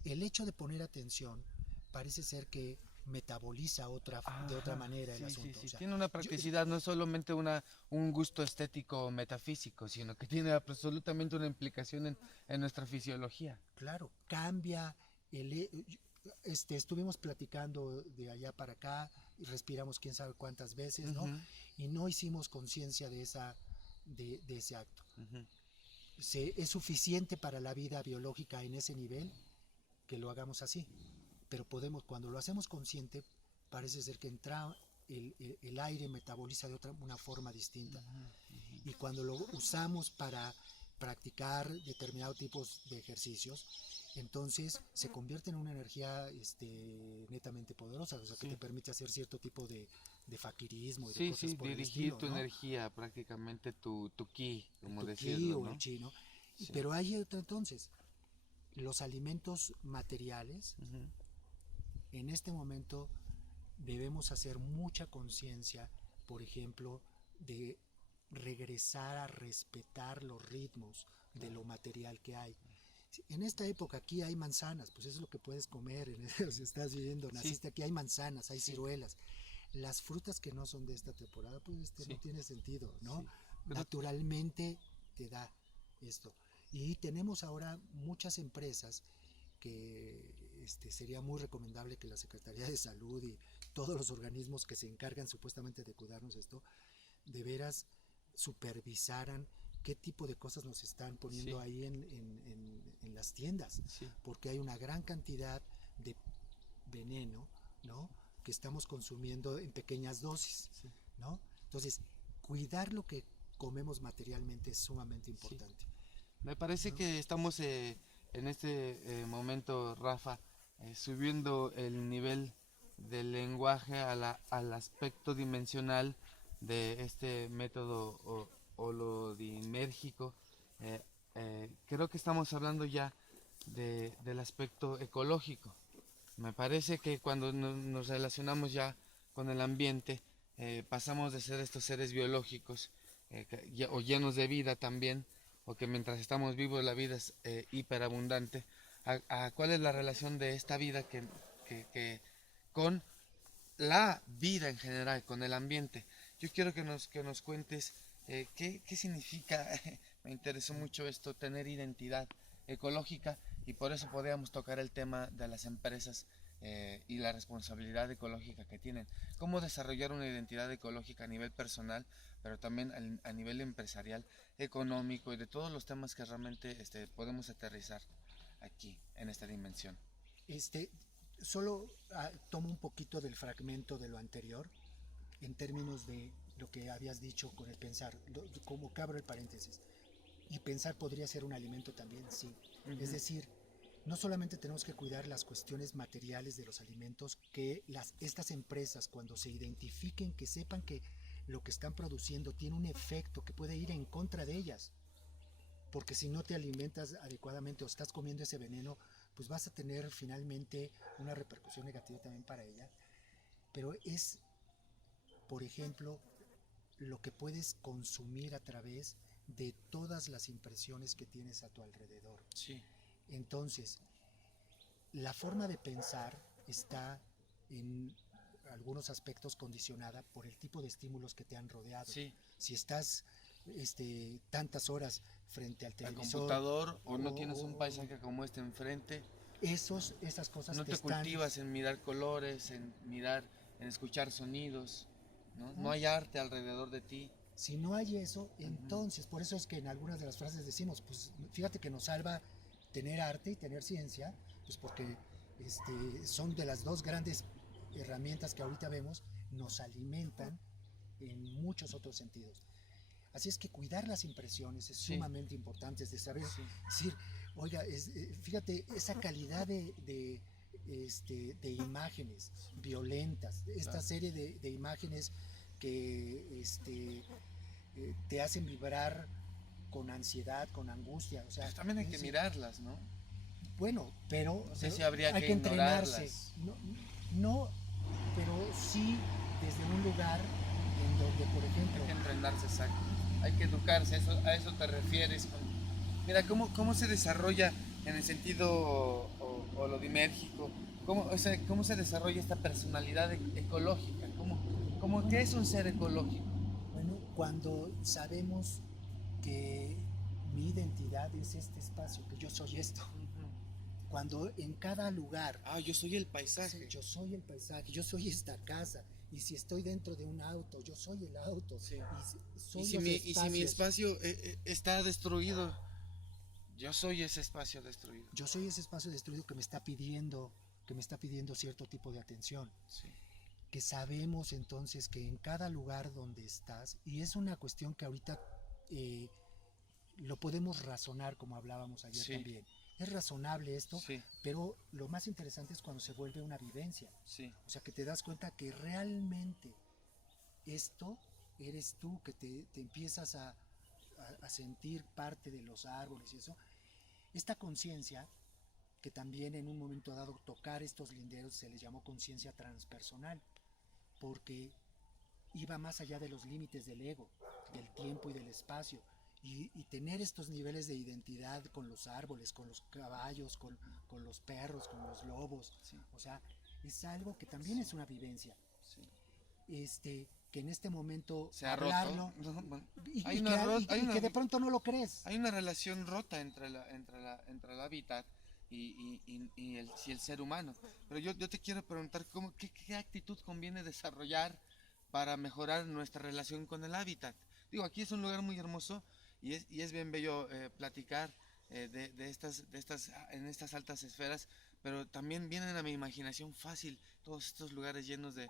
el hecho de poner atención parece ser que metaboliza de otra manera el asunto. Sí. O sea, Tiene una practicidad, no es solamente un gusto estético metafísico, sino que tiene absolutamente una implicación en nuestra fisiología. Claro, cambia estuvimos platicando de allá para acá y respiramos quién sabe cuántas veces, ¿no? Y no hicimos conciencia de ese acto. Es suficiente para la vida biológica en ese nivel que lo hagamos así, pero cuando lo hacemos consciente, parece ser que el aire metaboliza de una forma distinta. Y cuando lo usamos para practicar determinados tipos de ejercicios, entonces se convierte en una energía netamente poderosa, o sea, que te permite hacer cierto tipo de faquirismo y de cosas por el dirigir estilo, tu ¿no? energía, prácticamente tu ki, como Tu decirlo, ki o ¿no? el chi, ¿no? Sí. Pero hay otro entonces, los alimentos materiales, en este momento debemos hacer mucha conciencia, por ejemplo, de regresar a respetar los ritmos de lo material que hay. En esta época aquí hay manzanas, pues eso es lo que puedes comer, si estás viviendo, naciste aquí, hay manzanas, hay ciruelas. Las frutas que no son de esta temporada, pues no tiene sentido, ¿no? Sí. Naturalmente te da esto. Y tenemos ahora muchas empresas que sería muy recomendable que la Secretaría de Salud y todos los organismos que se encargan supuestamente de cuidarnos esto, de veras supervisaran qué tipo de cosas nos están poniendo ahí en las tiendas, porque hay una gran cantidad de veneno, ¿no?, que estamos consumiendo en pequeñas dosis, ¿no? Entonces, cuidar lo que comemos materialmente es sumamente importante. Me parece que estamos en este momento, Rafa, subiendo el nivel del lenguaje al aspecto dimensional de este método holodimérgico. Creo que estamos hablando ya del aspecto ecológico. Me parece que cuando nos relacionamos ya con el ambiente, pasamos de ser estos seres biológicos o llenos de vida también, o que mientras estamos vivos la vida es hiperabundante, a cuál es la relación de esta vida que con la vida en general, con el ambiente. Yo quiero que nos cuentes qué significa, me interesó mucho esto, tener identidad ecológica, y por eso podríamos tocar el tema de las empresas y la responsabilidad ecológica que tienen. Cómo desarrollar una identidad ecológica a nivel personal, pero también a nivel empresarial, económico y de todos los temas que realmente podemos aterrizar aquí, en esta dimensión. Solo tomo un poquito del fragmento de lo anterior, en términos de lo que habías dicho con el pensar, como que abro el paréntesis. Y pensar podría ser un alimento también, sí. Es decir, no solamente tenemos que cuidar las cuestiones materiales de los alimentos, que estas empresas, cuando se identifiquen, que sepan que lo que están produciendo tiene un efecto que puede ir en contra de ellas. Porque si no te alimentas adecuadamente o estás comiendo ese veneno, pues vas a tener finalmente una repercusión negativa también para ella. Pero es, por ejemplo, lo que puedes consumir a través de todas las impresiones que tienes a tu alrededor. Sí. Entonces, la forma de pensar está en algunos aspectos condicionada por el tipo de estímulos que te han rodeado. Sí. Si estás tantas horas frente al televisor, computador, o no tienes un paisaje como este enfrente, esas cosas no te cultivas en mirar colores, en escuchar sonidos, no hay arte alrededor de ti. Si no hay eso, entonces, por eso es que en algunas de las frases decimos, pues fíjate que nos salva tener arte y tener ciencia, pues porque son de las dos grandes herramientas que ahorita vemos, nos alimentan en muchos otros sentidos. Así es que cuidar las impresiones es sumamente importante, es de saber decir, oiga, fíjate, esa calidad de imágenes violentas, esta serie de imágenes que te hacen vibrar con ansiedad, con angustia. O sea, pero también hay que mirarlas, ¿no? Bueno, pero no sé si habría hay que entrenarse. ignorarlas. No, pero sí desde un lugar en donde, por ejemplo... Hay que entrenarse, exacto. Hay que educarse, a eso te refieres. Mira, ¿cómo se desarrolla en el sentido holodimérgico? ¿Cómo se desarrolla esta personalidad ecológica? ¿Qué es un ser ecológico? Bueno, cuando sabemos que mi identidad es este espacio, que yo soy esto. Cuando en cada lugar... yo soy el paisaje. Yo soy el paisaje, yo soy esta casa. Y si estoy dentro de un auto, yo soy el auto. Sí. Y si mi espacio está destruido, yo soy ese espacio destruido. Yo soy ese espacio destruido que me está pidiendo cierto tipo de atención. Sí. Que sabemos entonces que en cada lugar donde estás, y es una cuestión que ahorita lo podemos razonar, como hablábamos ayer también. Es razonable esto, pero lo más interesante es cuando se vuelve una vivencia. O sea, que te das cuenta que realmente esto eres tú, que te empiezas a sentir parte de los árboles y eso. Esta conciencia que también en un momento dado tocar estos linderos se les llamó conciencia transpersonal, porque iba más allá de los límites del ego, del tiempo y del espacio, y tener estos niveles de identidad con los árboles, con los caballos, con los perros, con los lobos, Sí. o sea, es algo que también es una vivencia, Sí. que en este momento Se ha hablarlo, roto. No, bueno, y, hay y una que, ro- y- hay y una- que de pronto no lo crees. hay una relación rota entre el hábitat y el ser humano. Pero yo te quiero preguntar, qué actitud conviene desarrollar para mejorar nuestra relación con el hábitat? Digo, aquí es un lugar muy hermoso y es bien bello platicar en estas altas esferas, pero también vienen a mi imaginación fácil todos estos lugares llenos de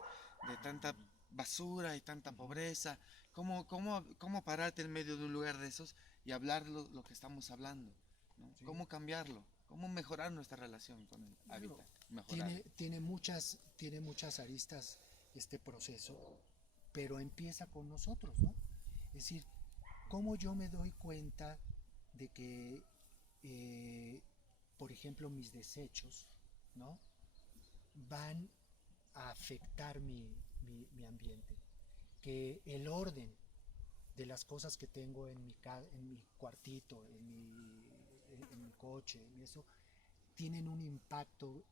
tanta basura y tanta pobreza. ¿Cómo pararte en medio de un lugar de esos y hablar lo que estamos hablando? ¿No? Sí. ¿Cómo cambiarlo? ¿Cómo mejorar nuestra relación con el hábitat? Mejorar. Tiene muchas aristas este proceso, pero empieza con nosotros, ¿no? Es decir, cómo yo me doy cuenta de que, por ejemplo, mis desechos, ¿no? Van a afectar mi ambiente, que el orden de las cosas que tengo en mi cuartito, en mi coche, en eso, tienen un impacto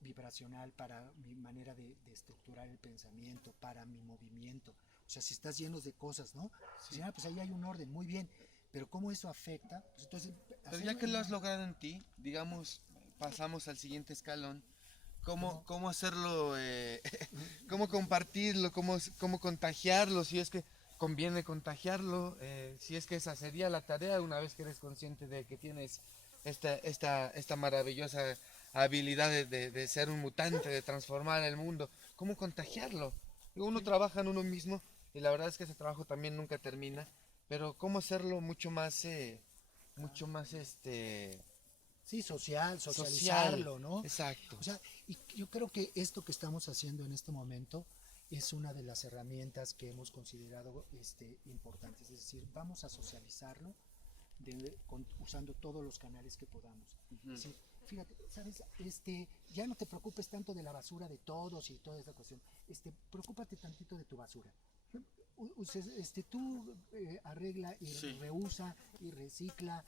vibracional para mi manera de estructurar el pensamiento, para mi movimiento. O sea, si estás lleno de cosas, ¿no? Sí. Sí, pues ahí hay un orden, muy bien. Pero cómo eso afecta, pues entonces... Pero ya que lo has logrado en ti, digamos, pasamos al siguiente escalón. ¿Cómo hacerlo? ¿Cómo compartirlo? ¿Cómo contagiarlo? Si es que conviene contagiarlo, si es que esa sería la tarea una vez que eres consciente de que tienes esta maravillosa habilidad de ser un mutante, de transformar el mundo. ¿Cómo contagiarlo? Uno trabaja en uno mismo y la verdad es que ese trabajo también nunca termina, pero ¿cómo hacerlo mucho más, Sí, social? socializarlo, ¿no? Exacto. O sea, y yo creo que esto que estamos haciendo en este momento es una de las herramientas que hemos considerado importantes. Es decir, vamos a socializarlo usando todos los canales que podamos. Uh-huh. Es decir, fíjate, ¿sabes? Ya no te preocupes tanto de la basura de todos y toda esa cuestión. Preocúpate tantito de tu basura. Tú arregla y Sí. reusa y recicla.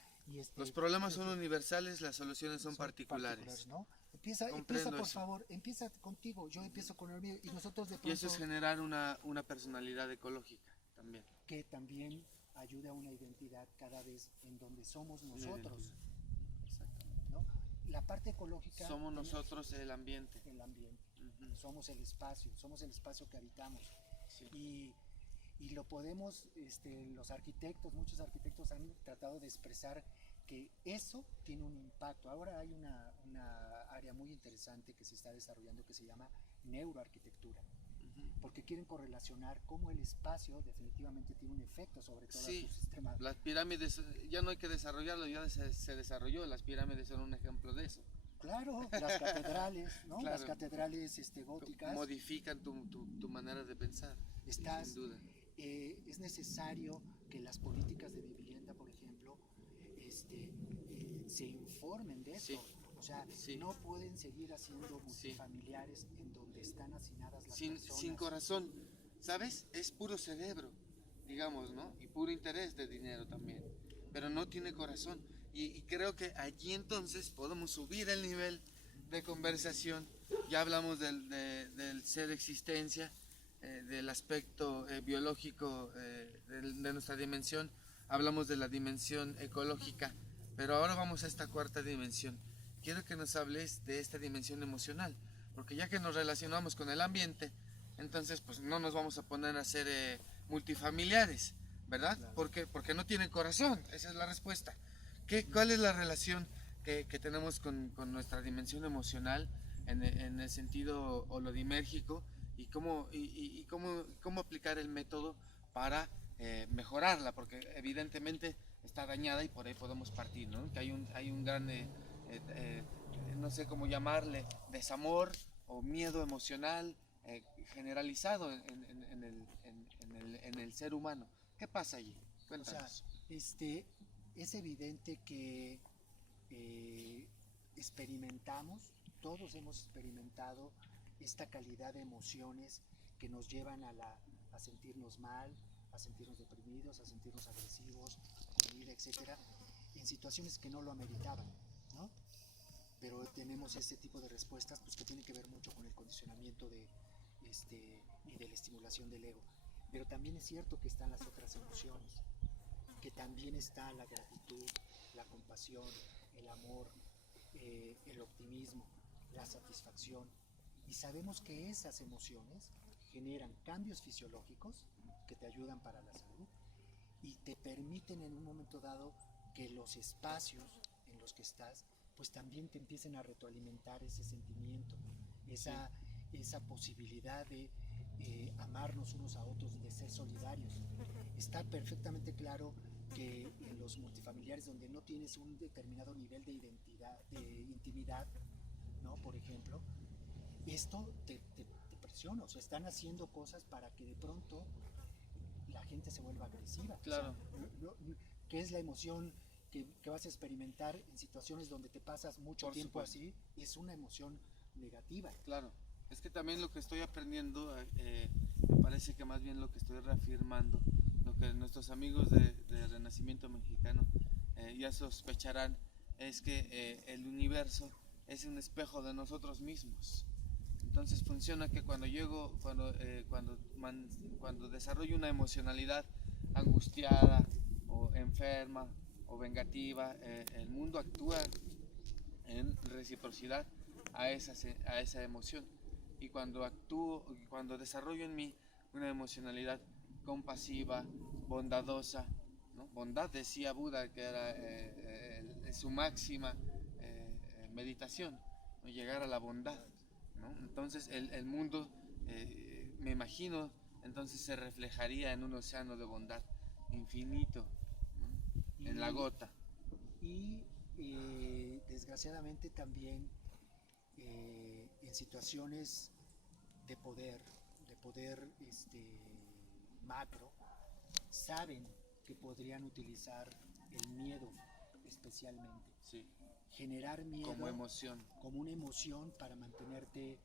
Los problemas son universales, las soluciones son particulares. ¿no? Empieza por eso. favor, empieza contigo, yo empiezo con el mío y nosotros de pronto... Y eso es generar una personalidad ecológica también. Que también ayude a una identidad cada vez en donde somos nosotros. Exactamente. ¿No? La parte ecológica... Somos nosotros el ambiente. El ambiente. Uh-huh. Somos el espacio que habitamos. Sí. Y lo podemos, muchos arquitectos han tratado de expresar que eso tiene un impacto. Ahora hay una área muy interesante que se está desarrollando que se llama neuroarquitectura, porque quieren correlacionar cómo el espacio definitivamente tiene un efecto sobre todo sí, tu sistema. Las pirámides, ya no hay que desarrollarlo, ya se desarrolló, las pirámides son un ejemplo de eso. Claro, las catedrales, ¿no? Claro. Las catedrales góticas. Modifican tu manera de pensar, sin duda. Es necesario que las políticas de vivienda, por ejemplo, se informen de esto. Sí. O sea, sí. no pueden seguir haciendo multifamiliares en donde están hacinadas las personas. Sin corazón, ¿sabes? Es puro cerebro, digamos, ¿no? Y puro interés de dinero también, pero no tiene corazón. Y creo que allí entonces podemos subir el nivel de conversación. Ya hablamos del ser existencia, del aspecto biológico de nuestra dimensión, hablamos de la dimensión ecológica, pero ahora vamos a esta cuarta dimensión. Quiero que nos hables de esta dimensión emocional, porque ya que nos relacionamos con el ambiente, entonces pues no nos vamos a poner a ser multifamiliares, ¿verdad? Claro. Porque no tienen corazón, esa es la respuesta. ¿Cuál es la relación que tenemos con nuestra dimensión emocional en el sentido holodimérgico y cómo aplicar el método para mejorarla? Porque evidentemente está dañada y por ahí podemos partir, ¿no? Que hay un gran, no sé cómo llamarle, desamor o miedo emocional generalizado en el ser humano. ¿Qué pasa allí? Cuéntanos. O sea, es evidente que experimentamos, todos hemos experimentado esta calidad de emociones que nos llevan a sentirnos mal, a sentirnos deprimidos, a sentirnos agresivos, con ira, etcétera, en situaciones que no lo ameritaban, ¿no? Pero tenemos este tipo de respuestas pues, que tienen que ver mucho con el condicionamiento y de la estimulación del ego. Pero también es cierto que están las otras emociones, que también está la gratitud, la compasión, el amor, el optimismo, la satisfacción. Y sabemos que esas emociones generan cambios fisiológicos que te ayudan para la salud y te permiten en un momento dado que los espacios en los que estás pues también te empiecen a retroalimentar ese sentimiento, esa posibilidad de amarnos unos a otros, de ser solidarios. Está perfectamente claro que en los multifamiliares donde no tienes un determinado nivel de identidad, de intimidad, ¿no? Por ejemplo, esto te presiona, o sea, están haciendo cosas para que de pronto la gente se vuelva agresiva. Claro. O sea, ¿qué es la emoción que vas a experimentar en situaciones donde te pasas mucho Por tiempo supuesto. así? Es una emoción negativa. Claro, es que también lo que estoy aprendiendo, me parece que más bien lo que estoy reafirmando, lo que nuestros amigos de Renacimiento Mexicano ya sospecharán, es que el universo es un espejo de nosotros mismos. Entonces funciona que cuando desarrollo una emocionalidad angustiada o enferma o vengativa, el mundo actúa en reciprocidad a esa emoción. Y cuando desarrollo en mí una emocionalidad compasiva, bondadosa, ¿no? Bondad decía Buda que era su máxima meditación, ¿no? Llegar a la bondad, ¿no? Entonces el mundo, me imagino, entonces se reflejaría en un océano de bondad infinito, ¿no? En la gota. Y desgraciadamente también en situaciones de poder macro, saben que podrían utilizar el miedo especialmente. Sí. Generar miedo Como emoción. Como una emoción para mantenerte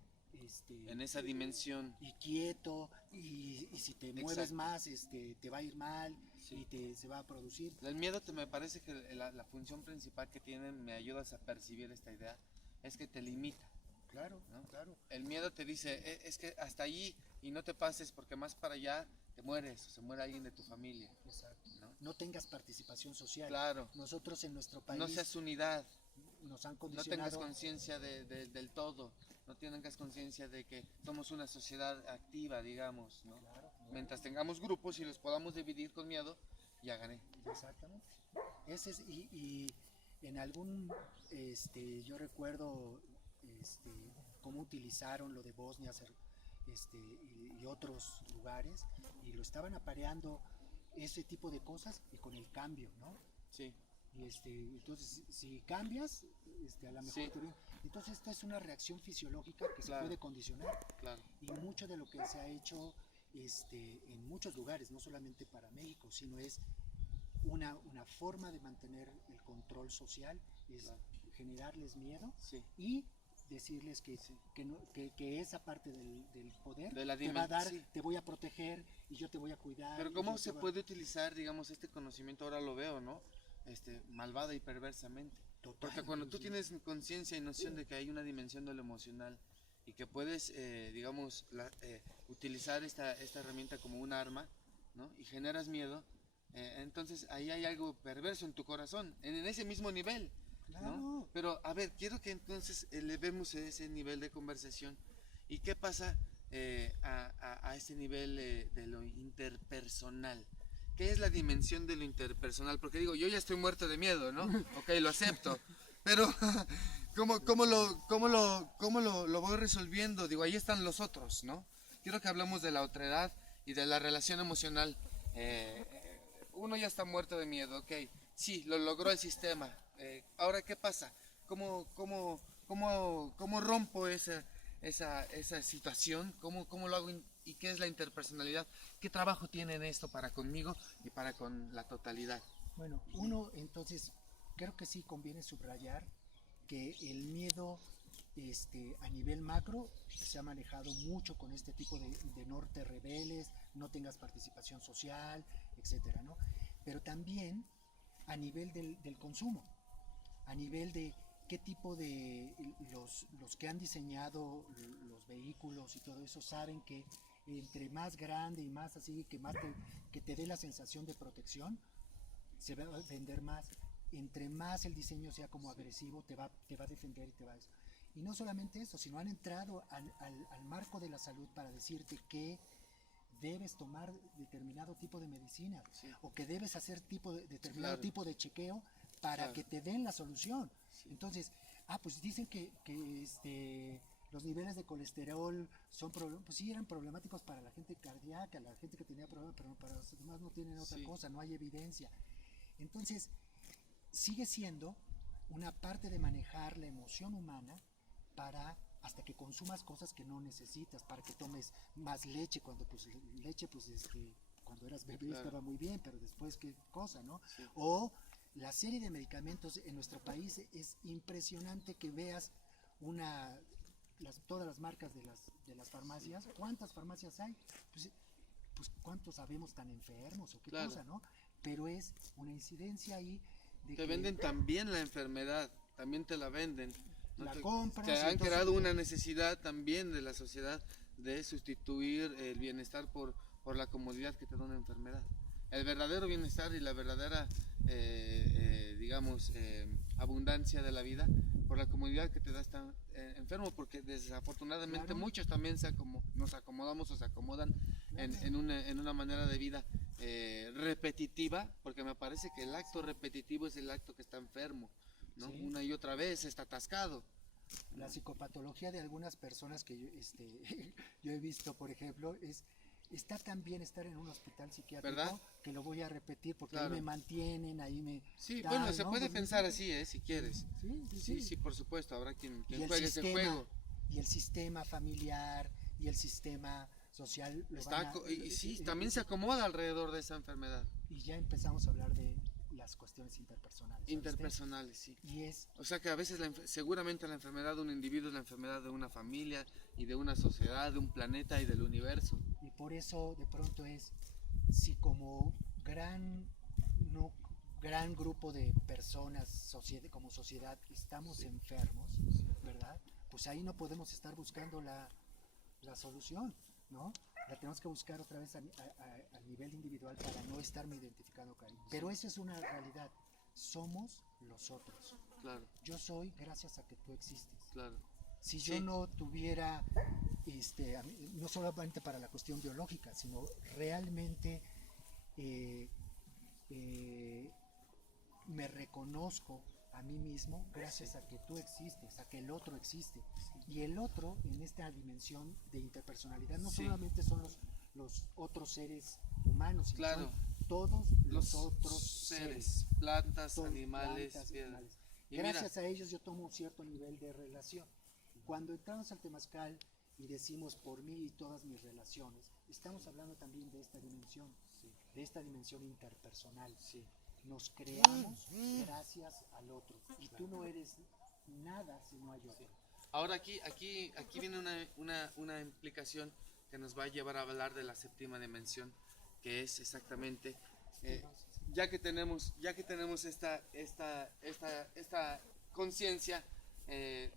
en esa dimensión y quieto, y si te mueves más te va a ir mal, sí. y se va a producir. El miedo me parece que la función principal que tiene, me ayudas a percibir esta idea, es que te limita. Claro, ¿no? claro. El miedo te dice, es que hasta allí y no te pases porque más para allá te mueres o se muere alguien de tu familia. Exacto. No tengas participación social. Claro. Nosotros en nuestro país no seas unidad. Nos han condicionado. No tengas conciencia del todo. No tengas conciencia de que somos una sociedad activa, digamos, ¿no? Claro, ¿no? Mientras tengamos grupos y los podamos dividir con miedo, ya gané. Exactamente. Ese es, y en algún, yo recuerdo cómo utilizaron lo de Bosnia y otros lugares, y lo estaban apareando ese tipo de cosas y con el cambio, ¿no? Sí. Y entonces si cambias, a lo mejor sí. Entonces esta es una reacción fisiológica que claro. se puede condicionar. Claro. Y mucho de lo que se ha hecho en muchos lugares, no solamente para México, sino es una forma de mantener el control social, es claro. generarles miedo sí. y decirles que, sí. que esa parte del poder de la te va a dar, sí. te voy a proteger y yo te voy a cuidar. Pero ¿cómo se puede utilizar, digamos, este conocimiento? Ahora lo veo, ¿no? Malvada y perversamente. Total, porque cuando tú sí. tienes conciencia y noción de que hay una dimensión de lo emocional y que puedes, digamos, utilizar esta herramienta como un arma, ¿no? Y generas miedo, entonces ahí hay algo perverso en tu corazón, en ese mismo nivel, claro. ¿no? Pero a ver, quiero que entonces elevemos ese nivel de conversación. ¿Y qué pasa a este nivel de lo interpersonal? ¿Qué es la dimensión de lo interpersonal? Porque digo, yo ya estoy muerto de miedo, ¿no? Ok, lo acepto. Pero, ¿cómo lo voy resolviendo? Digo, ahí están los otros, ¿no? Quiero que hablemos de la otredad y de la relación emocional. Uno ya está muerto de miedo, ok. Sí, lo logró el sistema. Ahora, ¿qué pasa? ¿Cómo rompo esa situación? ¿Cómo lo hago? ¿Y qué es la interpersonalidad? ¿Qué trabajo tienen esto para conmigo y para con la totalidad? Bueno, uno, entonces, creo que sí conviene subrayar que el miedo a nivel macro se ha manejado mucho con este tipo de no te rebeles, no tengas participación social, etcétera, ¿no? Pero también a nivel del consumo, a nivel de qué tipo de los que han diseñado los vehículos y todo eso saben que entre más grande y más así, que te dé la sensación de protección, se va a vender más. Entre más el diseño sea como agresivo, te va a defender y te va a eso. Y no solamente eso, sino han entrado al marco de la salud para decirte que debes tomar determinado tipo de medicina, Sí. o que debes hacer determinado Claro. tipo de chequeo para Claro. que te den la solución. Sí. Entonces, pues dicen que los niveles de colesterol pues sí eran problemáticos para la gente cardíaca, la gente que tenía problemas, pero para los demás no tienen otra Sí. cosa, no hay evidencia. Entonces, sigue siendo una parte de manejar la emoción humana para hasta que consumas cosas que no necesitas, para que tomes más leche, cuando pues leche pues cuando eras bebé Claro. estaba muy bien, pero después qué cosa, ¿no? Sí. O la serie de medicamentos en nuestro país es impresionante que veas todas las marcas de las farmacias. Sí. ¿Cuántas farmacias hay? Pues cuántos sabemos tan enfermos o qué Claro. cosa, ¿no? Pero es una incidencia ahí de Te que venden también la enfermedad, también te la venden. ¿no? la Te, compras. te y han entonces- creado una necesidad también de la sociedad de sustituir el bienestar por la comodidad que te da una enfermedad. El verdadero bienestar y la verdadera, digamos, abundancia de la vida por la comodidad que te da estar enfermo, porque desafortunadamente Claro. muchos también nos acomodamos o se acomodan Claro. en una manera de vida repetitiva, porque me parece que el acto repetitivo es el acto que está enfermo, ¿no? Sí. Una y otra vez está atascado. La psicopatología de algunas personas que yo, yo he visto, por ejemplo, está tan bien estar en un hospital psiquiátrico, ¿Verdad? que lo voy a repetir porque Claro. ahí me mantienen, ahí me... Sí, tal, bueno, se ¿no? puede Pues, pensar así, si quieres. Sí. Sí, por supuesto, habrá quien Y el juegue ese juego. y el sistema familiar y el sistema social lo Está, van a- y sí, también se acomoda alrededor de esa enfermedad. y ya empezamos a hablar de las cuestiones interpersonales. ¿sabes? Interpersonales, sí. Y es O sea que a veces seguramente la enfermedad de un individuo es la enfermedad de una familia y de una sociedad, de un planeta y del universo. y por eso de pronto si como no, gran grupo de personas como sociedad estamos enfermos, ¿verdad? Pues ahí no podemos estar buscando la solución, ¿no? La tenemos que buscar otra vez a nivel individual para no estarme identificando con ahí. Pero esa es una realidad. Somos los otros. Claro, Yo soy gracias a que tú existes. claro. Si Sí. yo no tuviera, no solamente para la cuestión biológica, sino realmente me reconozco a mí mismo gracias a que tú existes, a que el otro existe. Y el otro, en esta dimensión de interpersonalidad, no Sí. solamente son los otros seres humanos, sino Claro. son todos los otros seres, plantas, todos, animales, plantas, piedras. animales. Y Gracias mira, a ellos yo tomo un cierto nivel de relación. Cuando entramos al temazcal y decimos por mí y todas mis relaciones, estamos hablando también de esta dimensión, de esta dimensión interpersonal. sí, Nos creamos gracias al otro. Y tú no eres nada si no hay otro. ahora aquí viene una implicación que nos va a llevar a hablar de la séptima dimensión, que es exactamente, ya que tenemos esta conciencia de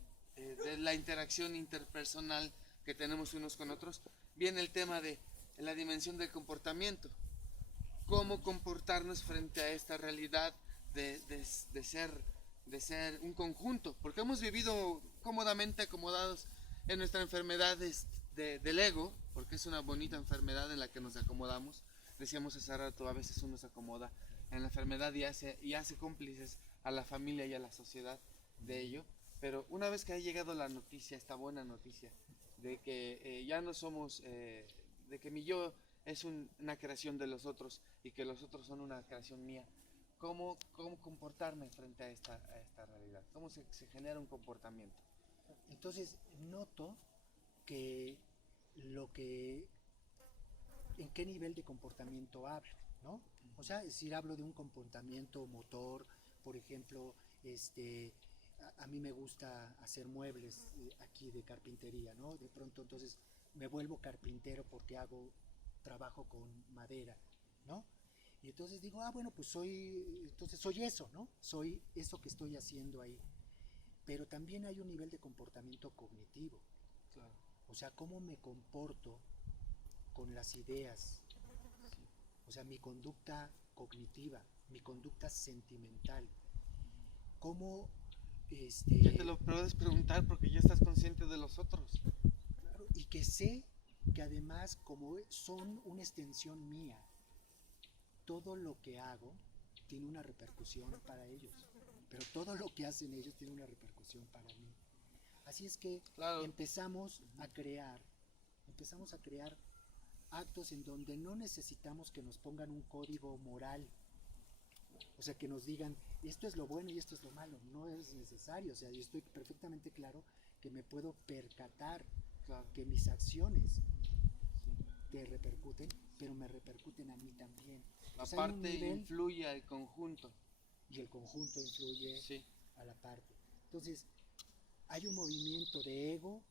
la interacción interpersonal que tenemos unos con otros, viene el tema de la dimensión del comportamiento. Cómo comportarnos frente a esta realidad de ser un conjunto, porque hemos vivido cómodamente acomodados en nuestra enfermedad del ego, porque es una bonita enfermedad en la que nos acomodamos. Decíamos hace rato, a veces uno se acomoda en la enfermedad y hace cómplices a la familia y a la sociedad de ello, pero una vez que ha llegado la noticia, esta buena noticia, de que ya no somos, de que mi yo es una creación de los otros y que los otros son una creación mía, ¿cómo comportarme frente a esta realidad? ¿Cómo se genera un comportamiento? Entonces noto que en qué nivel de comportamiento hablo, ¿no? O sea, es decir, hablo de un comportamiento motor, por ejemplo, a mí me gusta hacer muebles aquí de carpintería, ¿no? De pronto entonces me vuelvo carpintero porque trabajo con madera, ¿no? Y entonces digo, bueno, pues soy eso, ¿no? Soy eso que estoy haciendo ahí. Pero también hay un nivel de comportamiento cognitivo. Claro. O sea, cómo me comporto con las ideas. O sea, mi conducta cognitiva, mi conducta sentimental. Cómo, Ya te lo puedes preguntar porque ya estás consciente de los otros. claro, y que sé que además, como son una extensión mía, todo lo que hago tiene una repercusión para ellos, pero todo lo que hacen ellos tiene una repercusión para mí. Así es que Claro. empezamos a crear actos en donde no necesitamos que nos pongan un código moral, o sea, que nos digan esto es lo bueno y esto es lo malo. No es necesario. O sea, yo estoy perfectamente claro que me puedo percatar, Claro. que mis acciones te repercuten, pero me repercuten a mí también. La O sea, hay un parte nivel influye al conjunto. y el conjunto influye Sí. a la parte. Entonces, hay un movimiento de ego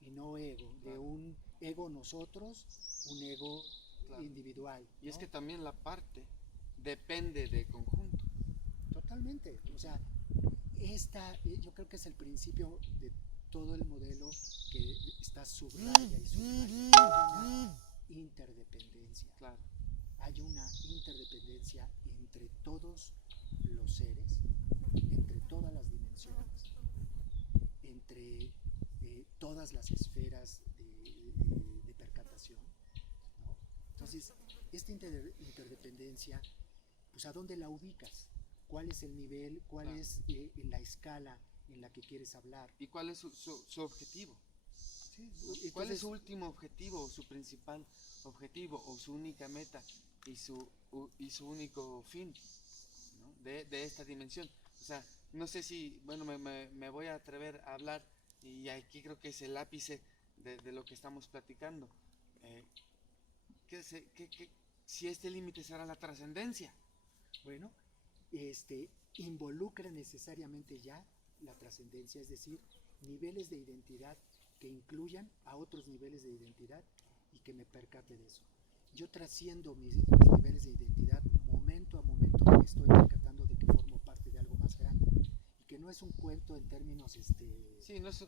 y no ego, de Claro. un ego nosotros, un ego Claro. individual. Y es ¿no? que también la parte depende del conjunto. Totalmente. O sea, yo creo que es el principio de todo el modelo que está subraya y subraya. Hay una interdependencia. Claro. Hay una interdependencia entre todos los seres, entre todas las dimensiones, entre todas las esferas de percatación, ¿no? Entonces, esta interdependencia, pues ¿a dónde la ubicas? ¿Cuál es el nivel? ¿Cuál Claro. es la escala en la que quieres hablar? ¿Y cuál es su objetivo? Sí, ¿Cuál es entonces, su último objetivo, o su principal objetivo, o su única meta y su único fin, ¿no? de esta dimensión? O sea, no sé si, bueno, me voy a atrever a hablar, y aquí creo que es el ápice de lo que estamos platicando. Si este límite será la trascendencia. bueno, involucra necesariamente ya la trascendencia, es decir, niveles de identidad que incluyan a otros niveles de identidad y que me percate de eso. Yo trasciendo mis niveles de identidad momento a momento, me estoy percatando de que formo parte de algo más grande y que no es un cuento en términos Sí, no es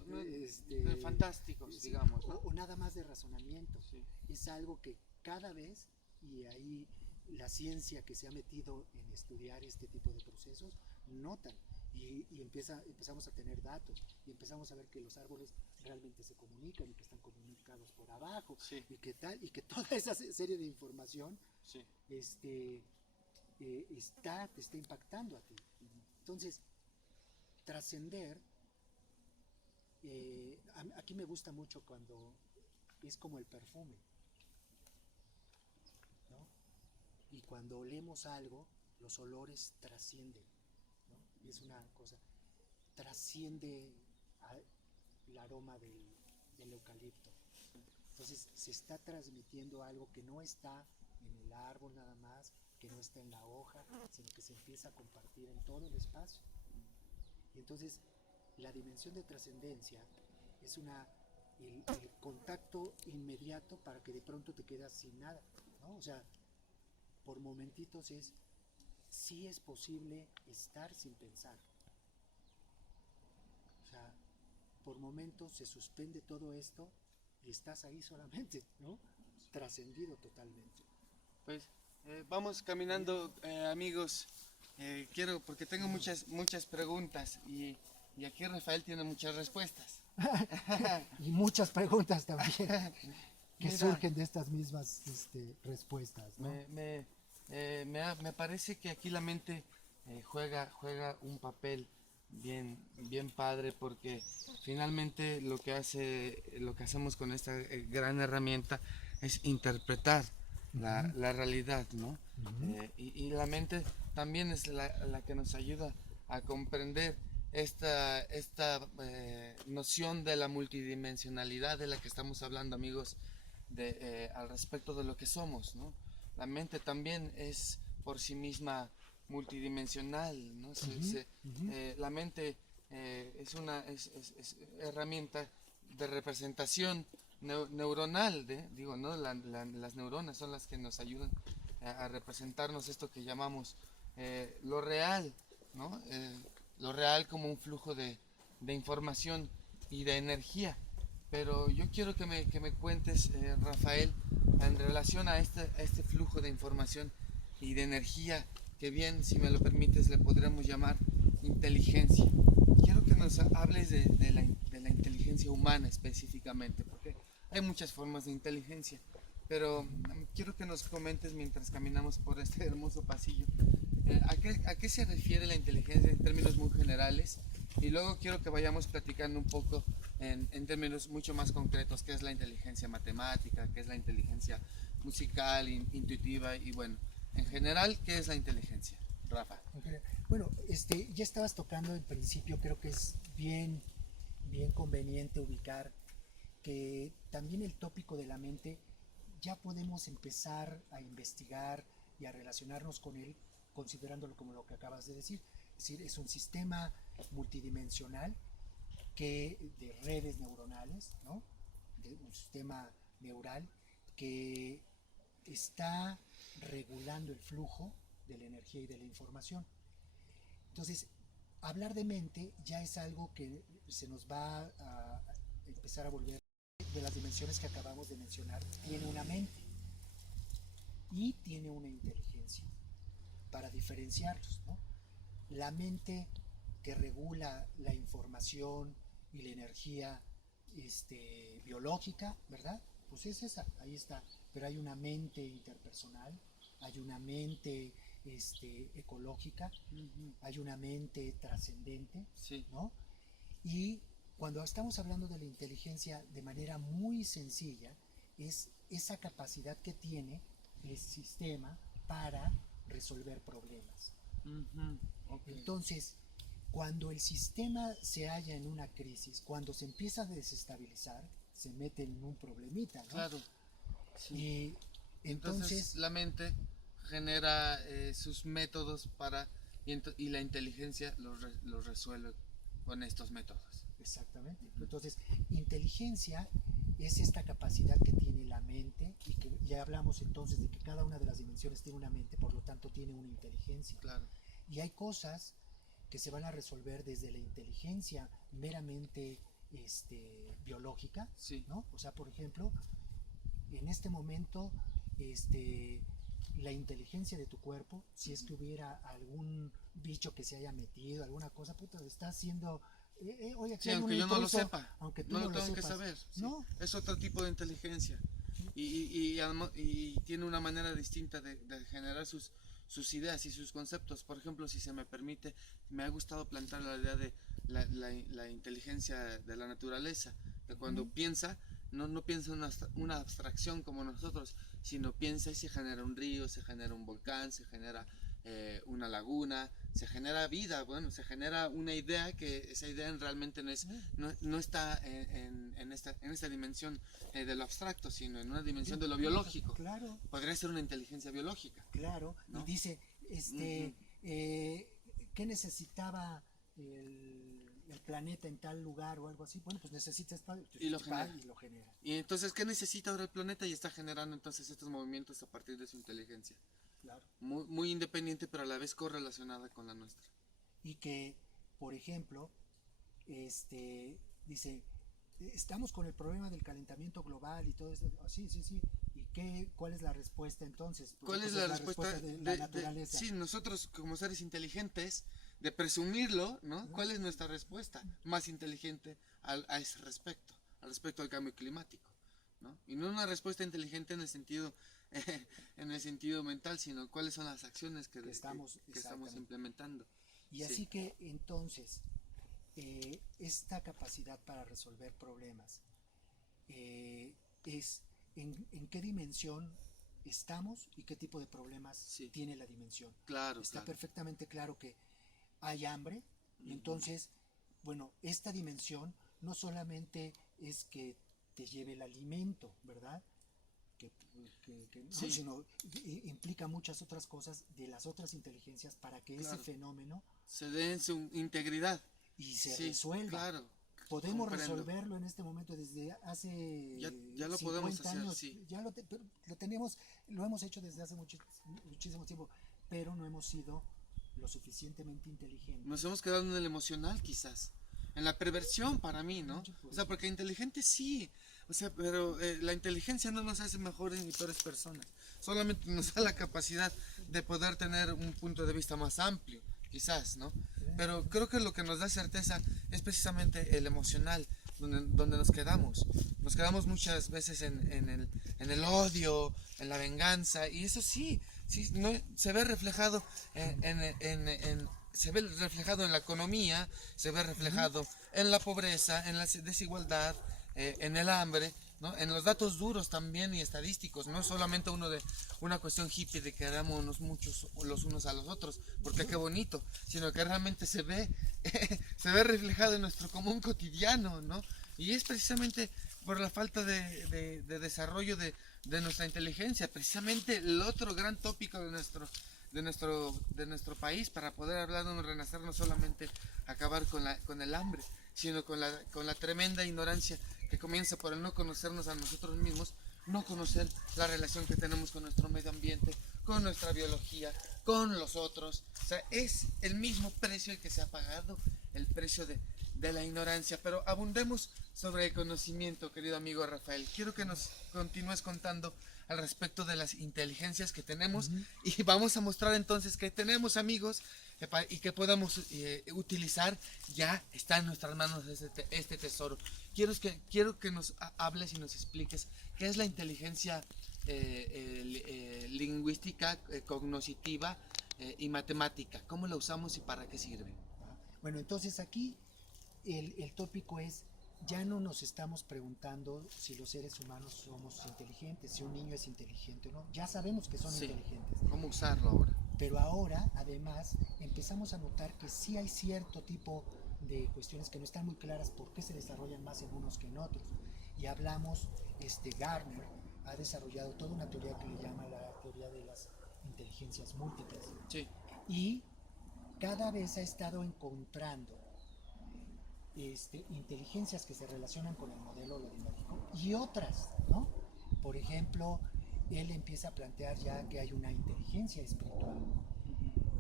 fantásticos, digamos, ¿no? o nada más de razonamiento. Sí. Es algo que cada vez, y ahí la ciencia que se ha metido en estudiar este tipo de procesos notan, y empezamos a tener datos y empezamos a ver que los árboles realmente se comunican y que están comunicados por abajo, Sí. y que toda esa serie de información Sí. te está impactando a ti. Entonces, trascender, aquí me gusta mucho cuando es como el perfume, ¿no? Y cuando olemos algo, los olores trascienden, ¿no? Es una cosa, trasciende el aroma del eucalipto. Entonces se está transmitiendo algo que no está en el árbol nada más, que no está en la hoja, sino que se empieza a compartir en todo el espacio. Y entonces la dimensión de trascendencia es el contacto inmediato para que de pronto te quedas sin nada, ¿no? O sea, por momentitos sí es posible estar sin pensar. O sea, por momentos se suspende todo esto y estás ahí solamente, ¿no? Trascendido totalmente. Pues vamos caminando, amigos. Quiero, porque tengo muchas preguntas, y aquí Rafael tiene muchas respuestas. Y muchas preguntas también que Mira, surgen de estas mismas respuestas, ¿no? me parece que aquí la mente juega un papel bien padre, porque finalmente lo que hacemos con esta gran herramienta es interpretar la realidad, ¿no? Y la mente también es la que nos ayuda a comprender esta noción de la multidimensionalidad de la que estamos hablando, amigos, al respecto de lo que somos, ¿no? La mente también es por sí misma multidimensional, ¿no? La mente es una herramienta de representación neuronal, digo, ¿no? Las neuronas son las que nos ayudan a representarnos esto que llamamos lo real, ¿no? Lo real como un flujo de información y de energía. Pero yo quiero que me cuentes, Rafael, en relación a este flujo de información y de energía, que bien, si me lo permites, le podremos llamar inteligencia. Quiero que nos hables de la inteligencia humana específicamente, porque hay muchas formas de inteligencia, pero quiero que nos comentes mientras caminamos por este hermoso pasillo, ¿a qué se refiere la inteligencia en términos muy generales? Y luego quiero que vayamos platicando un poco en términos mucho más concretos, qué es la inteligencia matemática, qué es la inteligencia musical, intuitiva, y bueno, en general, ¿qué es la inteligencia, Rafa? Bueno, ya estabas tocando en principio, creo que es bien, bien conveniente ubicar que también el tópico de la mente ya podemos empezar a investigar y a relacionarnos con él considerándolo como lo que acabas de decir. Es decir, es un sistema multidimensional de redes neuronales, ¿no? De un sistema neural que está regulando el flujo de la energía y de la información. Entonces, hablar de mente ya es algo que se nos va a empezar a volver de las dimensiones que acabamos de mencionar. Tiene una mente y tiene una inteligencia para diferenciarlos, ¿no? La mente que regula la información y la energía biológica, ¿verdad? Pues es esa, ahí está. Pero hay una mente interpersonal, hay una mente ecológica, hay una mente trascendente, Sí. ¿no? Y cuando estamos hablando de la inteligencia de manera muy sencilla, es esa capacidad que tiene el sistema para resolver problemas. Okay. Entonces, cuando el sistema se halla en una crisis, cuando se empieza a desestabilizar, se mete en un problemita, ¿no? Claro. Sí. Y entonces la mente genera sus métodos y la inteligencia los resuelve con estos métodos. Exactamente. Entonces, inteligencia es esta capacidad que tiene la mente, y que ya hablamos entonces de que cada una de las dimensiones tiene una mente, por lo tanto tiene una inteligencia. Claro. Y hay cosas que se van a resolver desde la inteligencia meramente biológica, sí. ¿no? O sea, por ejemplo, en este momento, la inteligencia de tu cuerpo, si es que hubiera algún bicho que se haya metido, alguna cosa, puta, está haciendo... oye, sí, aunque yo no lo sepa, aunque tú no no lo tengo sepas, que saber. Sí. ¿no? Es otro tipo de inteligencia. Y tiene una manera distinta de generar sus ideas y sus conceptos. Por ejemplo, si se me permite, me ha gustado plantear la idea de la inteligencia de la naturaleza, que cuando piensa, no piensa una abstracción como nosotros, sino piensa y se genera un río, se genera un volcán, se genera una laguna, se genera vida, bueno, se genera una idea que esa idea realmente no está en esta dimensión de lo abstracto, sino en una dimensión de lo biológico. Claro. Podría ser una inteligencia biológica. Claro, ¿no? Y dice, ¿qué necesitaba el planeta en tal lugar o algo así? Bueno, pues necesita espacio y lo genera. Y entonces, ¿qué necesita ahora el planeta? Y está generando entonces estos movimientos a partir de su inteligencia. Claro. Muy, muy independiente, pero a la vez correlacionada con la nuestra. Y que, por ejemplo, dice, estamos con el problema del calentamiento global y todo eso. Oh, sí. ¿Y cuál es la respuesta entonces? ¿Cuál es la respuesta de la naturaleza? Sí, nosotros como seres inteligentes, de presumirlo, ¿no? ¿Cuál es nuestra respuesta más inteligente a ese respecto? Al respecto al cambio climático, ¿no? Y no una respuesta inteligente en el sentido mental, sino cuáles son las acciones que estamos implementando. Y así que entonces, esta capacidad para resolver problemas es en qué dimensión estamos y qué tipo de problemas tiene la dimensión. Claro, está perfectamente claro que hay hambre, y entonces, bueno, esta dimensión no solamente es que te lleve el alimento, ¿verdad? No, sino implica muchas otras cosas de las otras inteligencias para que ese fenómeno se dé en su integridad. y se Sí, resuelva. claro. Podemos Comprendo. resolverlo en este momento desde hace Ya lo 50 podemos hacer, años. sí. Ya lo tenemos, lo hemos hecho desde hace muchísimo tiempo, pero no hemos sido lo suficientemente inteligentes. Nos hemos quedado en el emocional, quizás. En la perversión, para mí, ¿no? O sea, porque inteligente sí. O sea, pero la inteligencia no nos hace mejores ni peores personas. Solamente nos da la capacidad de poder tener un punto de vista más amplio, quizás, ¿no? Pero creo que lo que nos da certeza es precisamente el emocional, donde nos quedamos. Nos quedamos muchas veces en el odio, en la venganza, y eso sí, no, se ve reflejado se ve reflejado en la economía, se ve reflejado en la pobreza, en la desigualdad, en el hambre, ¿no? En los datos duros también y estadísticos, no solamente una cuestión hippie de que querámonos muchos los unos a los otros, porque qué bonito, sino que realmente se ve, se ve reflejado en nuestro común cotidiano, ¿no? Y es precisamente por la falta de desarrollo de nuestra inteligencia, precisamente el otro gran tópico de nuestro país, para poder hablar de un renacer, no solamente acabar con el hambre, sino con la tremenda ignorancia que comienza por el no conocernos a nosotros mismos, no conocer la relación que tenemos con nuestro medio ambiente, con nuestra biología, con los otros. O sea, es el mismo precio el que se ha pagado, el precio de la ignorancia. Pero abundemos sobre el conocimiento, querido amigo Rafael. Quiero que nos continúes contando al respecto de las inteligencias que tenemos, y vamos a mostrar entonces que tenemos amigos y que podamos utilizar. Ya está en nuestras manos este tesoro. Quiero que nos hables y nos expliques qué es la inteligencia lingüística, cognitiva y matemática. ¿Cómo la usamos y para qué sirve? Bueno, entonces aquí el tópico es, ya no nos estamos preguntando si los seres humanos somos inteligentes, si un niño es inteligente o no. Ya sabemos que son inteligentes. ¿Cómo usarlo ahora? Pero ahora, además, empezamos a notar que sí hay cierto tipo de cuestiones que no están muy claras por qué se desarrollan más en unos que en otros. Y hablamos, Gardner ha desarrollado toda una teoría que le llama la teoría de las inteligencias múltiples. Sí. Y cada vez ha estado encontrando inteligencias que se relacionan con el modelo logarítmico y otras, ¿no? Por ejemplo, él empieza a plantear ya que hay una inteligencia espiritual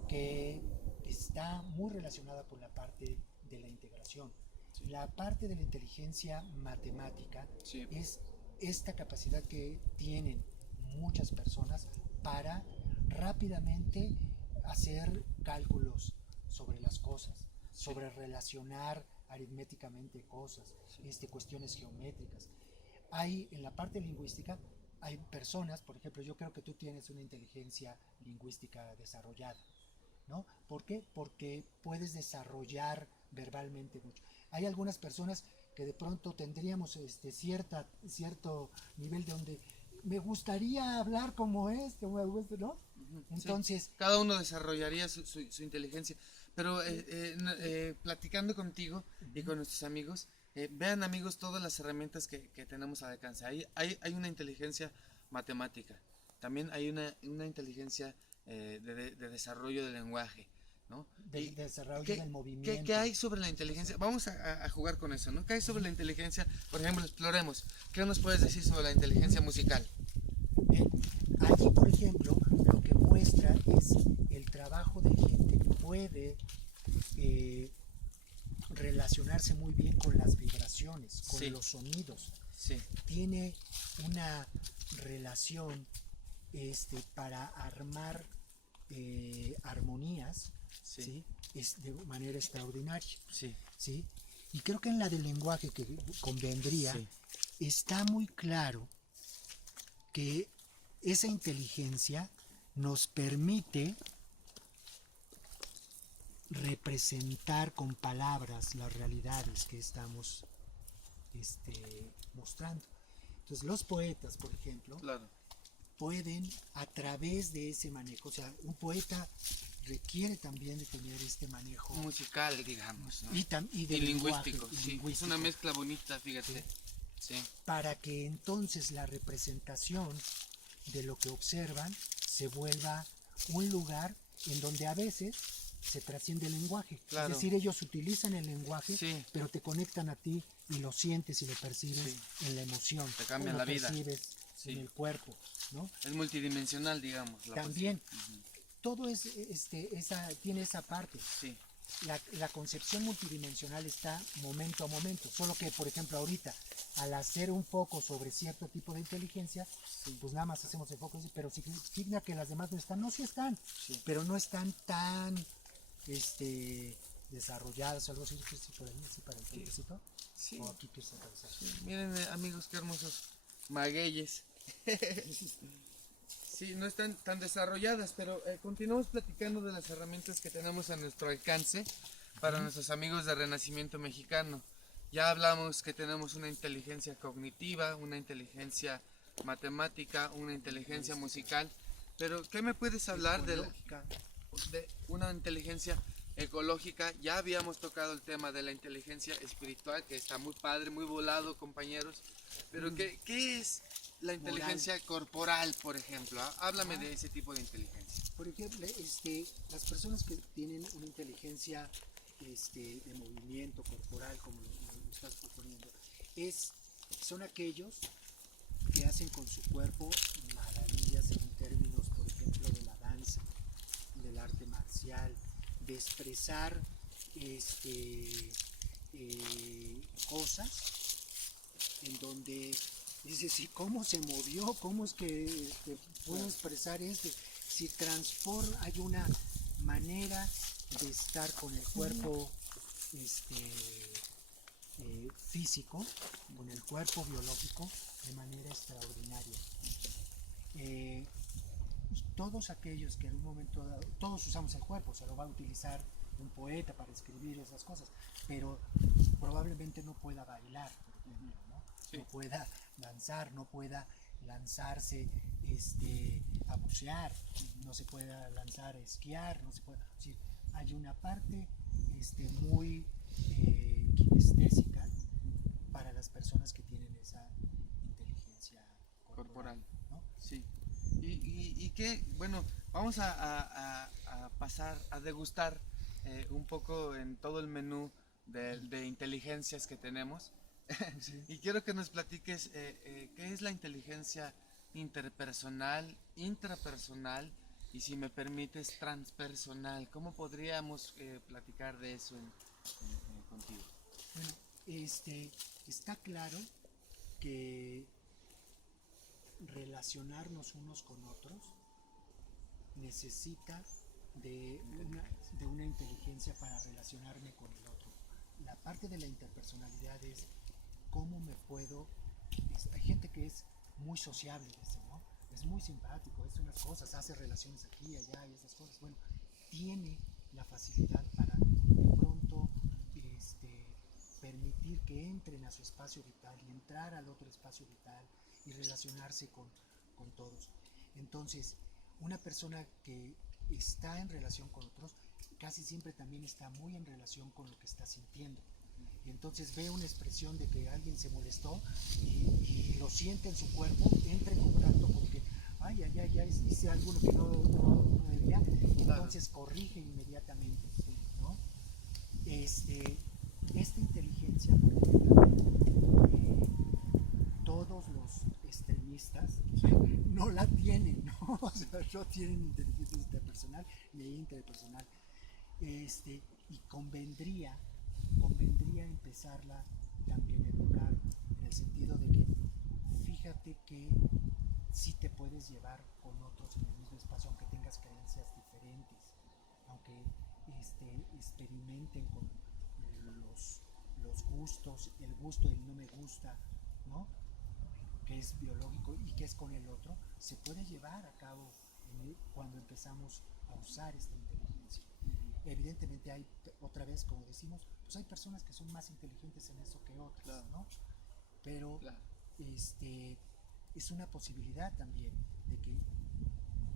que está muy relacionada con la parte de la integración. Sí. La parte de la inteligencia matemática es esta capacidad que tienen muchas personas para rápidamente hacer cálculos sobre las cosas, sobre relacionar aritméticamente cosas, cuestiones geométricas. Hay en la parte lingüística, hay personas, por ejemplo, yo creo que tú tienes una inteligencia lingüística desarrollada, ¿no? ¿Por qué? Porque puedes desarrollar verbalmente mucho. Hay algunas personas que de pronto tendríamos cierto nivel de donde me gustaría hablar como ¿no? Entonces, sí, cada uno desarrollaría su inteligencia. Pero platicando contigo y con nuestros amigos, vean amigos todas las herramientas que tenemos al alcance. Hay una inteligencia matemática, también hay una inteligencia de desarrollo del lenguaje, ¿no? Del desarrollo del movimiento. ¿Qué hay sobre la inteligencia? Vamos a jugar con eso, ¿no? ¿Qué hay sobre la inteligencia? Por ejemplo, exploremos. ¿Qué nos puedes decir sobre la inteligencia musical? Aquí, por ejemplo, lo que muestra es el trabajo de gente que puede relacionarse muy bien con las vibraciones, con los sonidos. Sí. Tiene una relación para armar armonías, ¿sí? Es de manera extraordinaria. Sí. ¿Sí? Y creo que en la del lenguaje que convendría, está muy claro que esa inteligencia nos permite representar con palabras las realidades que estamos mostrando. Entonces los poetas, por ejemplo, pueden a través de ese manejo, o sea, un poeta requiere también de tener este manejo musical, digamos, ¿no? y lingüístico, lingüístico. Es una mezcla bonita, fíjate. Sí. Para que entonces la representación de lo que observan se vuelva un lugar en donde a veces se trasciende el lenguaje. Claro. Es decir, ellos utilizan el lenguaje, Sí. pero te conectan a ti y lo sientes y lo percibes Sí. en la emoción. Te cambian o la lo vida. percibes Sí. en el cuerpo, ¿no? Es multidimensional, digamos. La También. poesía. Ujú. Todo tiene esa parte. Sí, La concepción multidimensional está momento a momento, solo que, por ejemplo, ahorita, al hacer un foco sobre cierto tipo de inteligencia, pues nada más hacemos el foco, pero significa que las demás no están, no, sí están, sí. pero no están tan desarrolladas, algo así, sí, por ahí, sí, para el tiempecito, Sí. o aquí quieres atravesar. Miren, amigos, qué hermosos magueyes. Sí, no están tan desarrolladas, pero continuamos platicando de las herramientas que tenemos a nuestro alcance para nuestros amigos de Renacimiento Mexicano. Ya hablamos que tenemos una inteligencia cognitiva, una inteligencia matemática, una inteligencia musical, pero ¿qué me puedes hablar de una inteligencia ecológica? Ya habíamos tocado el tema de la inteligencia espiritual, que está muy padre, muy volado, compañeros, pero ¿qué es la inteligencia corporal, por ejemplo? Háblame de ese tipo de inteligencia. Por ejemplo, las personas que tienen una inteligencia de movimiento corporal, como lo estás proponiendo, son aquellos que hacen con su cuerpo maravillas en términos, por ejemplo, de la danza, del arte marcial, de expresar cosas en donde dices, ¿y cómo se movió? ¿Cómo es que puedo expresar esto? Si hay una manera de estar con el cuerpo físico, con el cuerpo biológico, de manera extraordinaria. Y todos aquellos que en un momento dado, todos usamos el cuerpo, se lo va a utilizar un poeta para escribir esas cosas, pero probablemente no pueda bailar, por ejemplo, ¿no? Sí. No pueda danzar, no pueda lanzarse a bucear, no se pueda lanzar a esquiar, no se puede, es decir, hay una parte muy kinestésica para las personas que tienen esa inteligencia corporal, ¿no? Sí. Y que, bueno, vamos a pasar a degustar un poco en todo el menú de inteligencias que tenemos. Sí. Y quiero que nos platiques qué es la inteligencia interpersonal, intrapersonal y, si me permites, transpersonal. ¿Cómo podríamos platicar de eso contigo? Bueno, está claro que relacionarnos unos con otros necesita de una inteligencia para relacionarme con el otro. La parte de la interpersonalidad es cómo me puedo... hay gente que es muy sociable, ¿no? Es muy simpático, es unas cosas, hace relaciones aquí, allá y esas cosas. Bueno, tiene la facilidad para de pronto permitir que entren a su espacio vital y entrar al otro espacio vital y relacionarse con todos. Entonces, una persona que está en relación con otros casi siempre también está muy en relación con lo que está sintiendo. Y entonces ve una expresión de que alguien se molestó y lo siente en su cuerpo, entra en contacto con que hice algo que no debía, y entonces corrige inmediatamente, ¿no? Esta inteligencia, por ejemplo, todos los extremistas no la tienen, ¿no? O sea, no tienen inteligencia interpersonal ni interpersonal. Y convendría empezarla también a educar, en el sentido de que fíjate que sí te puedes llevar con otros en el mismo espacio, aunque tengas creencias diferentes, aunque experimenten con los gustos, el gusto del no me gusta, ¿no? Que es biológico y que es con el otro, se puede llevar a cabo cuando empezamos a usar esta inteligencia. Evidentemente hay, otra vez, como decimos, pues hay personas que son más inteligentes en eso que otras, ¿no? Pero es una posibilidad también de que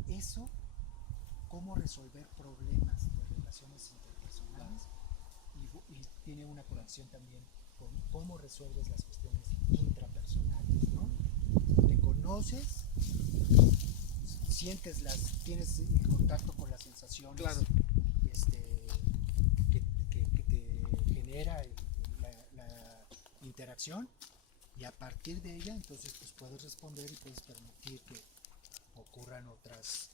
eso, cómo resolver problemas de relaciones interpersonales, y tiene una conexión también con cómo resuelves las cuestiones intrapersonales, ¿no? Te conoces, tienes el contacto con las sensaciones genera la interacción, y a partir de ella entonces pues puedes responder y puedes permitir que ocurran otras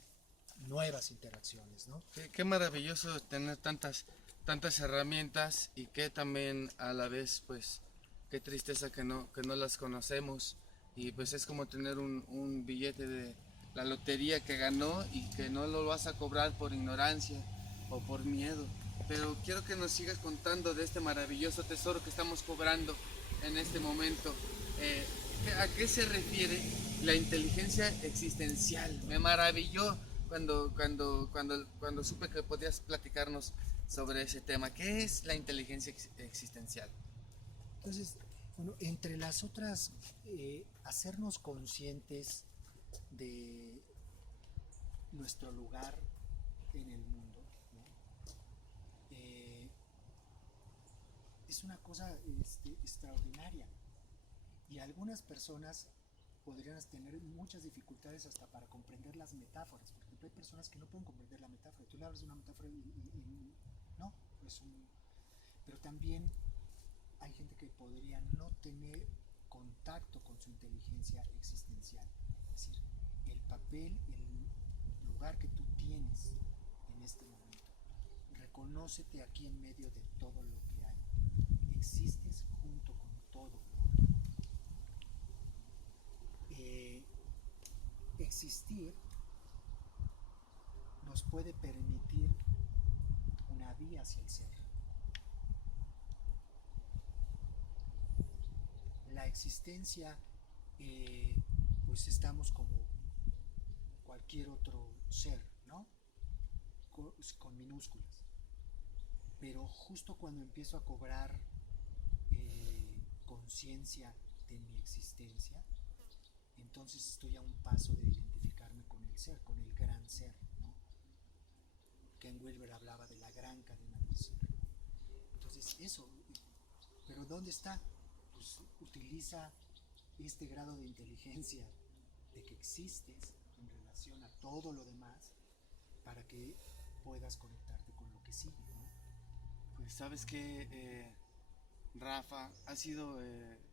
nuevas interacciones, ¿no? Qué maravilloso tener tantas herramientas, y que también a la vez pues qué tristeza que no las conocemos, y pues es como tener un billete de la lotería que ganó y que no lo vas a cobrar por ignorancia o por miedo. Pero quiero que nos sigas contando de este maravilloso tesoro que estamos cobrando en este momento. ¿A qué se refiere la inteligencia existencial? Me maravilló cuando supe que podías platicarnos sobre ese tema. ¿Qué es la inteligencia existencial? Entonces, bueno, entre las otras, hacernos conscientes de nuestro lugar en el mundo, ¿no? Es una cosa extraordinaria, y algunas personas podrían tener muchas dificultades hasta para comprender las metáforas. Por ejemplo, hay personas que no pueden comprender la metáfora. Tú le hablas de una metáfora y no, pero también hay gente que podría no tener contacto con su inteligencia existencial. Es decir, el papel, el lugar que tú tienes en este momento. Reconócete aquí en medio de todo lo que hay. Existes junto con todo. Existir nos puede permitir una vía hacia el ser. La existencia, pues estamos como cualquier otro ser, ¿no? Con minúsculas. Pero justo cuando empiezo a cobrar conciencia de mi existencia, entonces estoy a un paso de identificarme con el ser, con el gran ser, ¿no? Ken Wilber hablaba de la gran cadena del ser. Entonces eso, pero ¿dónde está? Pues utiliza este grado de inteligencia de que existes en relación a todo lo demás para que puedas conectarte con lo que sigue, ¿no? Pues sabes que Rafa, ha sido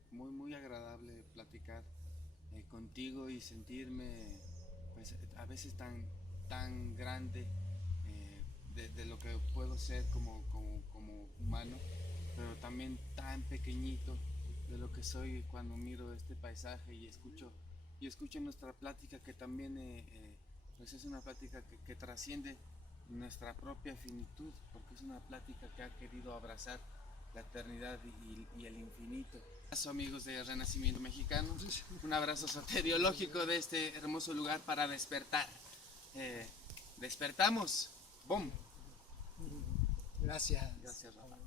muy agradable platicar contigo y sentirme pues a veces tan grande de lo que puedo ser como humano, pero también tan pequeñito de lo que soy cuando miro este paisaje y escucho nuestra plática, que también pues es una plática que trasciende nuestra propia finitud, porque es una plática que ha querido abrazar la eternidad y el infinito. Un abrazo, amigos de Renacimiento Mexicano, un abrazo soteriológico de este hermoso lugar para despertar. Despertamos. ¡Bum! Gracias. Gracias, Rafa.